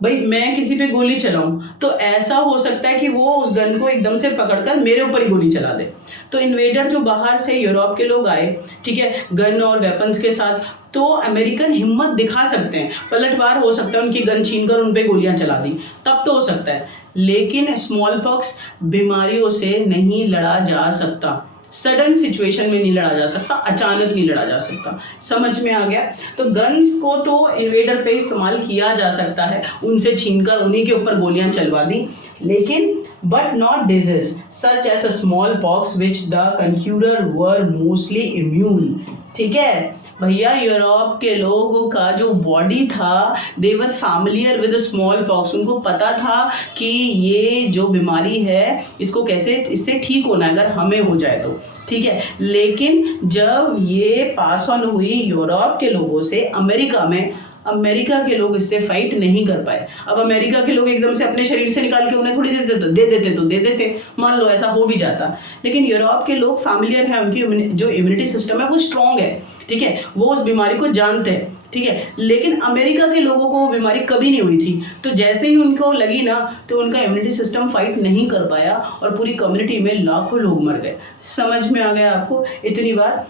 भाई मैं किसी पे गोली चलाऊं तो ऐसा हो सकता है कि वो उस गन को एकदम से पकड़कर मेरे ऊपर ही गोली चला दे। तो इन्वेडर जो बाहर से यूरोप के लोग आए, ठीक है, गन और वेपन्स के साथ, तो अमेरिकन हिम्मत दिखा सकते हैं, पलटवार हो सकता है, उनकी गन छीनकर उन पे गोलियां चला दी, तब तो हो सकता है। लेकिन स्मॉल पॉक्स बीमारियों से नहीं लड़ा जा सकता, सडन सिचुएशन में नहीं लड़ा जा सकता, अचानक नहीं लड़ा जा सकता। समझ में आ गया? तो गन्स को तो इन्वेडर पे इस्तेमाल किया जा सकता है, उनसे छीनकर उन्हीं के ऊपर गोलियां चलवा दी, लेकिन but not disease such as a smallpox which the conqueror were mostly immune, ठीक है भैया। यूरोप के लोगों का जो बॉडी था, दे वर फैमिलियर विद स्मॉल पॉक्स, उनको पता था कि ये जो बीमारी है इसको कैसे, इससे ठीक होना है अगर हमें हो जाए तो, ठीक है। लेकिन जब ये पास ऑन हुई यूरोप के लोगों से अमेरिका में, अमेरिका के लोग इससे फाइट नहीं कर पाए। अब अमेरिका के लोग एकदम से अपने शरीर से निकाल के उन्हें थोड़ी दे देते, मान लो ऐसा हो भी जाता। लेकिन यूरोप के लोग फैमिलियर हैं, उनकी जो इम्यूनिटी सिस्टम है वो स्ट्रॉन्ग है, ठीक है, वो उस बीमारी को जानते हैं, ठीक है। लेकिन अमेरिका के लोगों को वो बीमारी कभी नहीं हुई थी, तो जैसे ही उनको लगी ना तो उनका इम्यूनिटी सिस्टम फाइट नहीं कर पाया और पूरी कम्युनिटी में लाखों लोग मर गए। समझ में आ गया आपको इतनी बार?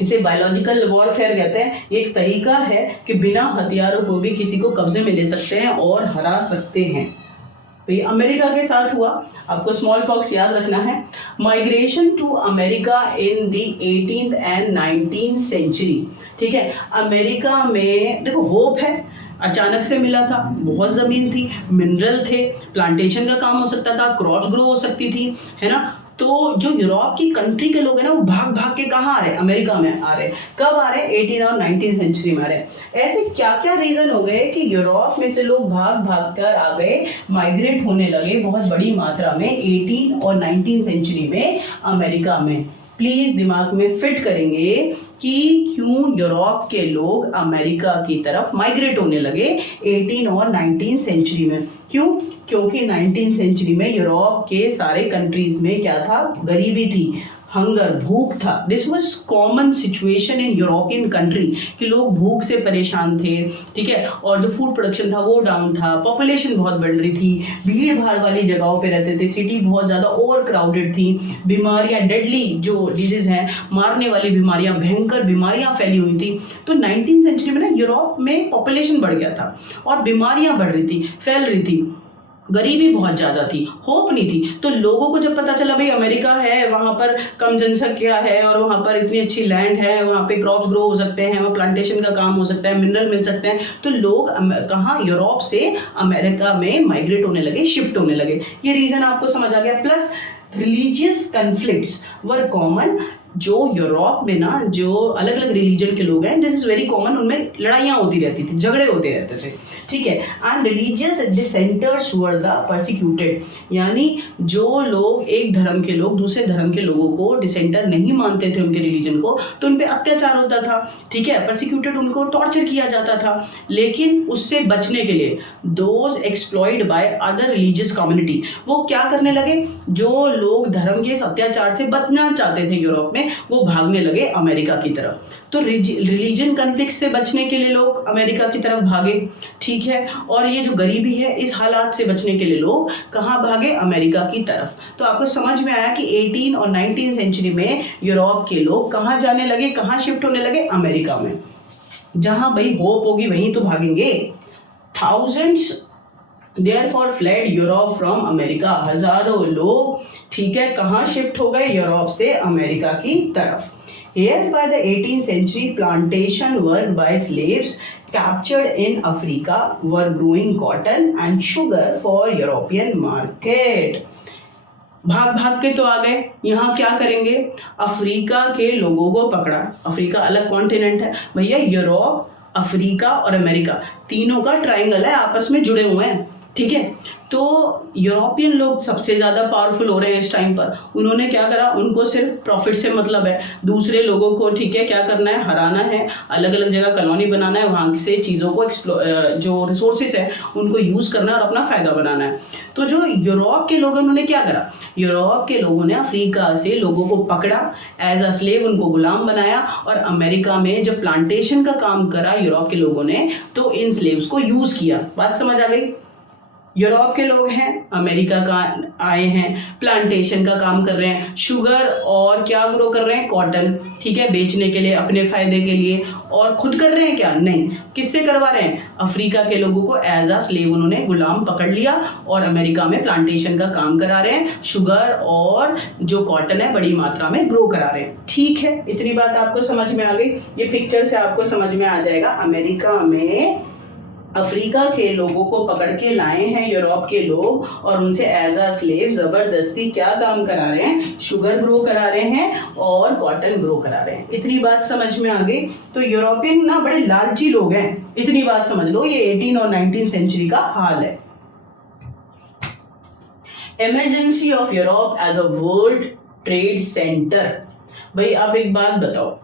इसे बायोलॉजिकल वॉरफेयर कहते हैं। एक तरीका है कि बिना हथियारों को भी किसी को कब्जे में ले सकते हैं और हरा सकते हैं। तो ये अमेरिका के साथ हुआ। आपको स्मॉल पॉक्स याद रखना है। Migration to America in the 18th and 19th century, ठीक है। अमेरिका में देखो होप है, अचानक से मिला था, बहुत ज़मीन थी, मिनरल थे, प्लांटेशन का काम हो सकता था, क्रॉप्स ग्रो हो सकती थी, है ना। तो जो यूरोप की कंट्री के लोग हैं ना, वो भाग भाग के कहाँ आ रहे हैं, अमेरिका में आ रहे हैं। कब आ रहे हैं? 18 और 19 सेंचुरी में आ रहे हैं। ऐसे क्या क्या रीज़न हो गए कि यूरोप में से लोग भाग भाग कर आ गए, माइग्रेट होने लगे बहुत बड़ी मात्रा में 18 और 19 सेंचुरी में अमेरिका में। प्लीज़ दिमाग में फिट करेंगे कि क्यों यूरोप के लोग अमेरिका की तरफ माइग्रेट होने लगे 18 और 19 सेंचुरी में। क्यों? क्योंकि 19 सेंचुरी में यूरोप के सारे कंट्रीज़ में क्या था, गरीबी थी, हंगर, भूख था। This was common situation in European country कि लोग भूख से परेशान थे, ठीक है, और जो फूड प्रोडक्शन था वो डाउन था, पॉपुलेशन बहुत बढ़ रही थी, भीड़ भाड़ वाली जगहों पे रहते थे, सिटी बहुत ज़्यादा ओवर क्राउडेड थी, बीमारियां, डेडली जो डिजीज हैं, मारने वाली बीमारियां, भयंकर बीमारियां फैली हुई थी। तो 19वीं सेंचुरी में ना यूरोप में पॉपुलेशन बढ़ गया था और बीमारियां बढ़ रही थी, फैल रही थी, गरीबी बहुत ज़्यादा थी, होप नहीं थी। तो लोगों को जब पता चला भाई अमेरिका है, वहाँ पर कम जनसंख्या है और वहाँ पर इतनी अच्छी लैंड है, वहाँ पे क्रॉप्स ग्रो हो सकते हैं, वहाँ प्लांटेशन का काम हो सकता है, मिनरल मिल सकते हैं, तो लोग कहाँ यूरोप से अमेरिका में माइग्रेट होने लगे, शिफ्ट होने लगे। ये रीज़न आपको समझ आ गया। प्लस रिलीजियस कन्फ्लिक्ट्स वर कॉमन। जो यूरोप में ना जो अलग अलग रिलीजन के लोग हैं, दिस इज वेरी कॉमन, उनमें लड़ाइयाँ होती रहती थी, झगड़े होते रहते थे, ठीक है। And religious dissenters were the persecuted, यानी जो लोग एक धर्म के लोग दूसरे धर्म के लोगों को डिसेंटर नहीं मानते थे उनके रिलीजन को, तो उन पर अत्याचार होता था, ठीक है, परसिक्यूटेड, उनको टॉर्चर किया जाता था। लेकिन उससे बचने के लिए those exploited by other religious community, वो क्या करने लगे, जो लोग धर्म के इस अत्याचार से बचना चाहते थे यूरोप में, वो भागने लगे अमेरिका की तरफ। तो रिलीजन कन्फ्लिक्ट से बचने के लिए लोग अमेरिका की तरफ भागे, ठीक है। और ये जो गरीबी है, इस हालात से बचने के लिए लोग कहाँ भागे, अमेरिका की तरफ। तो आपको समझ में आया कि 18 और 19 सेंचुरी में यूरोप के लोग कहाँ जाने लगे, कहाँ शिफ्ट होने लगे, अमेरिका में। जहां भाई होप होगी वहीं तो भागेंगे। Thousands Therefore fled Europe from America, हजारों लोग, ठीक है, कहाँ शिफ्ट हो गए, यूरोप से अमेरिका की तरफ। Here by the 18th century, plantation work by slaves captured in Africa were growing cotton and sugar for European market. भाग भाग के तो आ गए, यहाँ क्या करेंगे, अफ्रीका के लोगों को पकड़ा। अफ्रीका अलग कॉन्टिनेंट है भैया, यूरोप, अफ्रीका और अमेरिका तीनों का ट्रायंगल है, आपस में जुड़े हुए हैं, ठीक है। तो यूरोपियन लोग सबसे ज़्यादा पावरफुल हो रहे हैं इस टाइम पर। उन्होंने क्या करा, उनको सिर्फ प्रॉफिट से मतलब है, दूसरे लोगों को, ठीक है, क्या करना है, हराना है, अलग अलग जगह कॉलोनी बनाना है, वहाँ से चीज़ों को जो रिसोर्सेज है उनको यूज़ करना है और अपना फ़ायदा बनाना है। तो जो यूरोप के लोगों, उन्होंने क्या करा, यूरोप के लोगों ने अफ्रीका से लोगों को पकड़ा, एज अ स्लेव उनको गुलाम बनाया, और अमेरिका में जब प्लांटेशन का काम करा यूरोप के लोगों ने, तो इन स्लेव्स को यूज़ किया। बात समझ आ गई। यूरोप के लोग हैं, अमेरिका का आए हैं, प्लांटेशन का काम कर रहे हैं, शुगर और क्या ग्रो कर रहे हैं, कॉटन, ठीक है, बेचने के लिए, अपने फायदे के लिए। और खुद कर रहे हैं क्या, नहीं, किससे करवा रहे हैं, अफ्रीका के लोगों को एज अ स्लेव उन्होंने गुलाम पकड़ लिया और अमेरिका में प्लांटेशन का काम करा रहे हैं, शुगर और जो कॉटन है बड़ी मात्रा में ग्रो करा रहे हैं, ठीक है। इतनी बात आपको समझ में आ गई। ये पिक्चर से आपको समझ में आ जाएगा, अमेरिका में अफ्रीका के लोगों को पकड़ के लाए हैं यूरोप के लोग, और उनसे एज अ स्लेव जबरदस्ती क्या काम करा रहे हैं, शुगर ग्रो करा रहे हैं और कॉटन ग्रो करा रहे हैं। इतनी बात समझ में आ गई। तो यूरोपियन ना बड़े लालची लोग हैं, इतनी बात समझ लो। ये 18 और 19 सेंचुरी का हाल है। Emergency of Europe as a world trade centre. भाई आप एक बात बताओ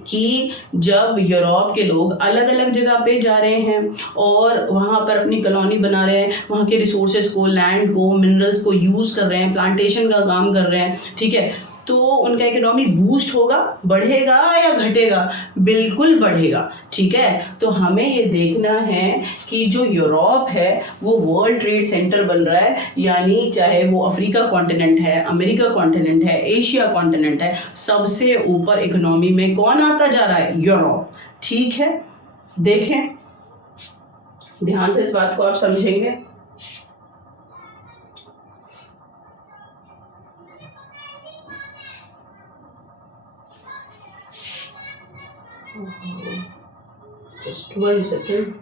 कि जब यूरोप के लोग अलग अलग जगह पे जा रहे हैं और वहाँ पर अपनी कॉलोनी बना रहे हैं, वहाँ के रिसोर्सेज को, लैंड को, मिनरल्स को यूज़ कर रहे हैं, प्लांटेशन का काम कर रहे हैं, ठीक है, तो उनका इकोनॉमी बूस्ट होगा, बढ़ेगा या घटेगा, बिल्कुल बढ़ेगा, ठीक है। तो हमें ये देखना है कि जो यूरोप है वो वर्ल्ड ट्रेड सेंटर बन रहा है, यानी चाहे वो अफ्रीका कॉन्टिनेंट है, अमेरिका कॉन्टिनेंट है, एशिया कॉन्टिनेंट है, सबसे ऊपर इकोनॉमी में कौन आता जा रहा है, यूरोप, ठीक है। देखें ध्यान से, इस बात को आप समझेंगे। Just 1 second.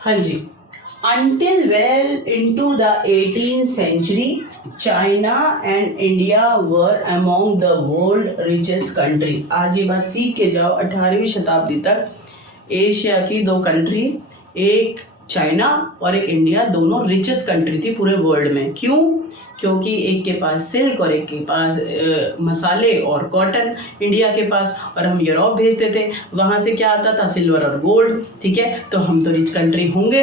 हाँ जी, until well into the 18th century, China and India were among the world richest country. आज ये बात सीख के जाओ, 18वीं शताब्दी तक एशिया की दो कंट्री, एक चाइना और एक इंडिया, दोनों रिचेस्ट कंट्री थी पूरे वर्ल्ड में। क्यों? क्योंकि एक के पास सिल्क और एक के पास मसाले और कॉटन इंडिया के पास, और हम यूरोप भेजते थे, वहाँ से क्या आता था, सिल्वर और गोल्ड। ठीक है, तो हम तो रिच कंट्री होंगे,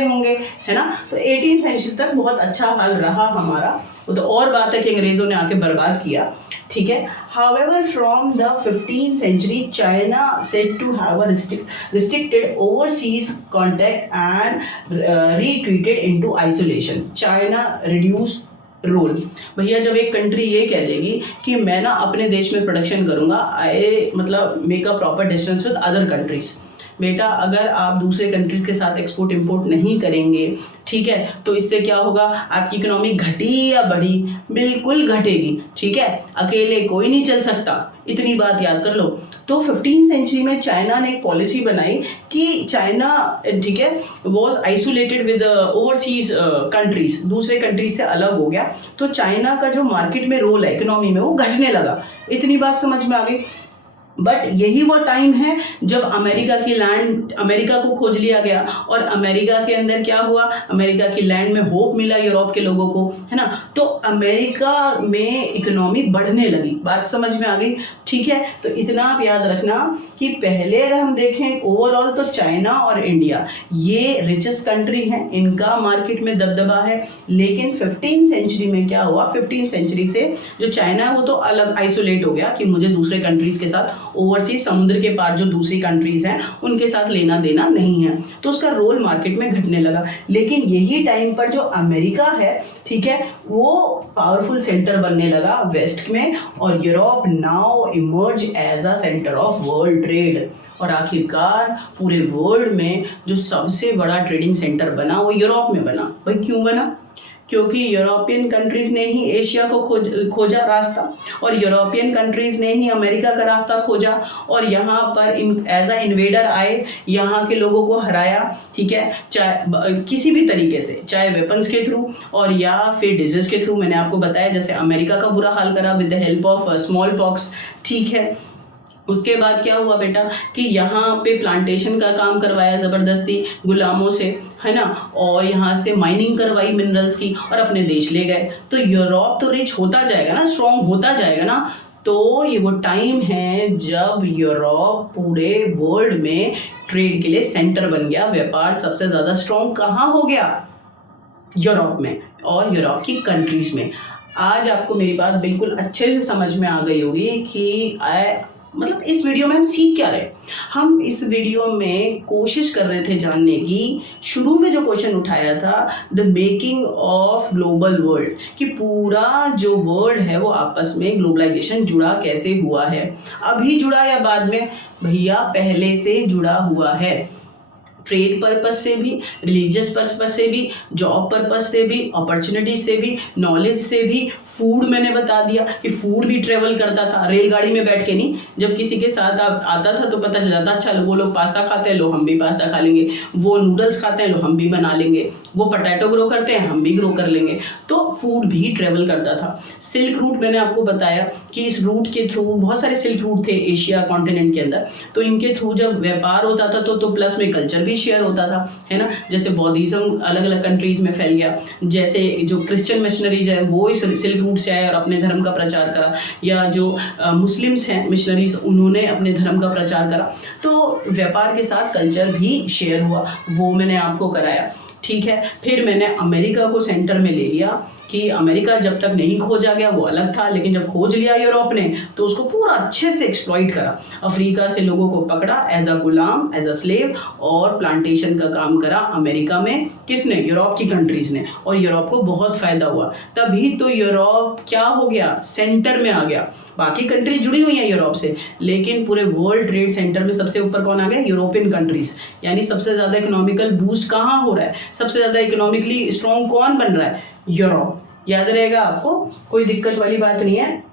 है ना। तो 18th सेंचुरी तक बहुत अच्छा हाल रहा हमारा। वो तो और बात है कि अंग्रेजों ने आके बर्बाद किया। ठीक है, however from the 15th century China said to have a restricted overseas contact and retreated into isolation. China reduced role. भैया जब एक कंट्री ये कह देगी कि मैं ना अपने देश में प्रोडक्शन करूंगा, आई मतलब make a proper distance with other countries. बेटा अगर आप दूसरे कंट्रीज के साथ एक्सपोर्ट इंपोर्ट नहीं करेंगे, ठीक है, तो इससे क्या होगा, आपकी इकोनॉमी घटी या बढ़ी, बिल्कुल घटेगी। ठीक है, अकेले कोई नहीं चल सकता, इतनी बात याद कर लो। तो 15th सेंचुरी में चाइना ने एक पॉलिसी बनाई कि चाइना, ठीक है, was isolated with overseas countries, दूसरे कंट्रीज से अलग हो गया। तो चाइना का जो मार्केट में रोल है इकोनॉमी में वो घटने लगा। इतनी बात समझ में आ गई। बट यही वो टाइम है जब अमेरिका की लैंड, अमेरिका को खोज लिया गया, और अमेरिका के अंदर क्या हुआ, अमेरिका की लैंड में होप मिला यूरोप के लोगों को, है ना। तो अमेरिका में इकोनॉमी बढ़ने लगी। बात समझ में आ गई। ठीक है, तो इतना आप याद रखना कि पहले अगर हम देखें ओवरऑल तो चाइना और इंडिया ये रिचेस्ट कंट्री हैं, इनका मार्केट में दबदबा है। लेकिन 15th सेंचुरी में क्या हुआ, 15th सेंचुरी से जो चाइना है वो तो अलग आइसोलेट हो गया कि मुझे दूसरे कंट्रीज के साथ, ओवरसीज समुद्र के पार जो दूसरी कंट्रीज हैं उनके साथ लेना देना नहीं है, तो उसका रोल मार्केट में घटने लगा। लेकिन यही टाइम पर जो अमेरिका है, ठीक है, वो पावरफुल सेंटर बनने लगा वेस्ट में, और Europe now emerge as a centre of world trade. और आखिरकार पूरे वर्ल्ड में जो सबसे बड़ा ट्रेडिंग सेंटर बना वो यूरोप में बना। भाई क्यों बना, क्योंकि यूरोपियन कंट्रीज ने ही एशिया को खोजा रास्ता, और यूरोपियन कंट्रीज ने ही अमेरिका का रास्ता खोजा, और यहाँ पर एज अ इन्वेडर आए, यहाँ के लोगों को हराया। ठीक है, चाहे किसी भी तरीके से, चाहे वेपन्स के थ्रू और या फिर डिजीज के थ्रू। मैंने आपको बताया जैसे अमेरिका का बुरा हाल करा with the help of small pox. ठीक है, उसके बाद क्या हुआ बेटा कि यहाँ पे प्लांटेशन का काम करवाया ज़बरदस्ती गुलामों से, है ना, और यहाँ से माइनिंग करवाई मिनरल्स की, और अपने देश ले गए। तो यूरोप तो रिच होता जाएगा ना, स्ट्रॉन्ग होता जाएगा ना। तो ये वो टाइम है जब यूरोप पूरे वर्ल्ड में ट्रेड के लिए सेंटर बन गया। व्यापार सबसे ज़्यादा स्ट्रॉन्ग कहाँ हो गया, यूरोप में और यूरोप की कंट्रीज में। आज आपको मेरी बात बिल्कुल अच्छे से समझ में आ गई होगी कि मतलब इस वीडियो में हम सीख क्या रहे। हम इस वीडियो में कोशिश कर रहे थे जानने की, शुरू में जो क्वेश्चन उठाया था, the making of global world, कि पूरा जो वर्ल्ड है वो आपस में ग्लोबलाइजेशन जुड़ा कैसे हुआ है, अभी जुड़ा या बाद में। भैया पहले से जुड़ा हुआ है, ट्रेड पर्पज से भी, रिलीजियस पर्पज से भी, जॉब पर्पज से भी, अपॉर्चुनिटीज से भी, नॉलेज से भी। फूड मैंने बता दिया कि फूड भी ट्रेवल करता था, रेलगाड़ी में बैठ के नहीं। जब किसी के साथ आता था तो पता चल जाता, अच्छा वो लोग पास्ता खाते हैं, लो हम भी पास्ता खा लेंगे, वो नूडल्स खाते हैं, लो हम भी बना लेंगे, वो पोटैटो ग्रो करते हैं, हम भी ग्रो कर लेंगे। तो फूड भी ट्रेवल करता था। सिल्क रूट मैंने आपको बताया कि इस रूट के थ्रू बहुत सारे सिल्क रूट थे एशिया कॉन्टिनेंट के अंदर, तो इनके थ्रू जब व्यापार होता था तो प्लस में कल्चर भी शेयर होता था, है ना। जैसे बौद्धिज्म अलग अलग कंट्रीज में फैल गया, जैसे जो क्रिश्चियन मिशनरीज है वो इस सिल्क रूट से आए और अपने धर्म का प्रचार करा, या जो मुस्लिम्स हैं मिशनरीज उन्होंने अपने धर्म का प्रचार करा। तो व्यापार के साथ कल्चर भी शेयर हुआ, वो मैंने आपको कराया। ठीक है, फिर मैंने अमेरिका को सेंटर में ले लिया कि अमेरिका जब तक नहीं खोजा गया वो अलग था, लेकिन जब खोज लिया यूरोप ने तो उसको पूरा अच्छे से एक्सप्लॉइट करा। अफ्रीका से लोगों को पकड़ा एज अ गुलाम, एज अ स्लेव, और प्लांटेशन का काम करा अमेरिका में। किसने, यूरोप की कंट्रीज ने, और यूरोप को बहुत फायदा हुआ। तभी तो यूरोप क्या हो गया, सेंटर में आ गया। बाकी कंट्री जुड़ी हुई है यूरोप से, लेकिन पूरे वर्ल्ड ट्रेड सेंटर में सबसे ऊपर कौन आ गया, यूरोपियन कंट्रीज। यानी सबसे ज्यादा इकोनॉमिकल बूस्ट कहाँ हो रहा है, सबसे ज्यादा इकोनॉमिकली स्ट्रॉन्ग कौन बन रहा है, यूरोप। याद रहेगा आपको, कोई दिक्कत वाली बात नहीं है।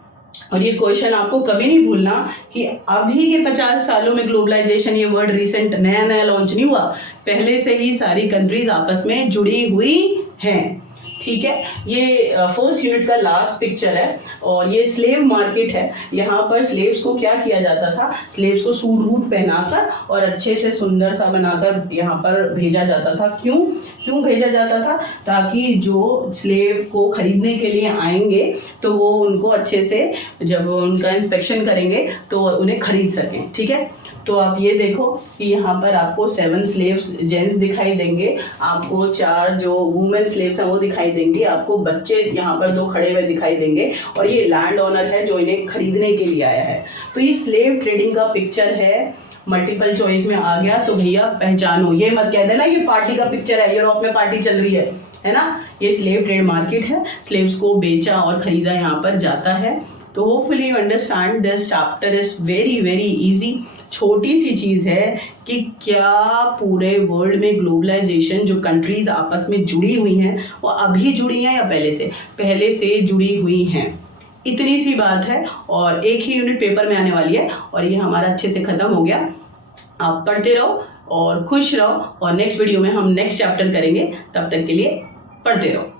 और ये क्वेश्चन आपको कभी नहीं भूलना कि अभी के 50 सालों में ग्लोबलाइजेशन, ये वर्ड रिसेंट नया नया लॉन्च नहीं हुआ, पहले से ही सारी कंट्रीज आपस में जुड़ी हुई हैं। ठीक है, ये फर्स्ट यूनिट का लास्ट पिक्चर है और ये स्लेव मार्केट है। यहाँ पर स्लेव्स को क्या किया जाता था, स्लेव्स को सूट वूट पहनाकर और अच्छे से सुंदर सा बनाकर यहाँ पर भेजा जाता था। क्यों भेजा जाता था? ताकि जो स्लेव को खरीदने के लिए आएंगे तो वो उनको अच्छे से जब उनका इंस्पेक्शन करेंगे तो उन्हें खरीद सकें। ठीक है, तो आप ये देखो कि यहाँ पर आपको 7 स्लेव्स जेंट्स दिखाई देंगे, आपको 4 जो वुमेन स्लेव्स हैं वो दिखाई देंगी, आपको बच्चे यहाँ पर 2 खड़े हुए दिखाई देंगे और ये लैंड ओनर है जो इन्हें खरीदने के लिए आया है। तो ये स्लेव ट्रेडिंग का पिक्चर है, मल्टीपल चॉइस में आ गया तो भैया पहचानो, ये मत कह देना ये पार्टी का पिक्चर है, यूरोप में पार्टी चल रही है ना। ये स्लेव ट्रेड मार्केट है, स्लेव्स को बेचा और खरीदा यहाँ पर जाता है। तो hopefully you understand this chapter is very very easy. छोटी सी चीज़ है कि क्या पूरे वर्ल्ड में ग्लोबलाइजेशन जो कंट्रीज आपस में जुड़ी हुई हैं वो अभी जुड़ी हैं या पहले से जुड़ी हुई हैं, इतनी सी बात है। और एक ही यूनिट पेपर में आने वाली है और ये हमारा अच्छे से ख़त्म हो गया। आप पढ़ते रहो और खुश रहो और नेक्स्ट वीडियो में हम नेक्स्ट चैप्टर करेंगे, तब तक के लिए पढ़ते रहो।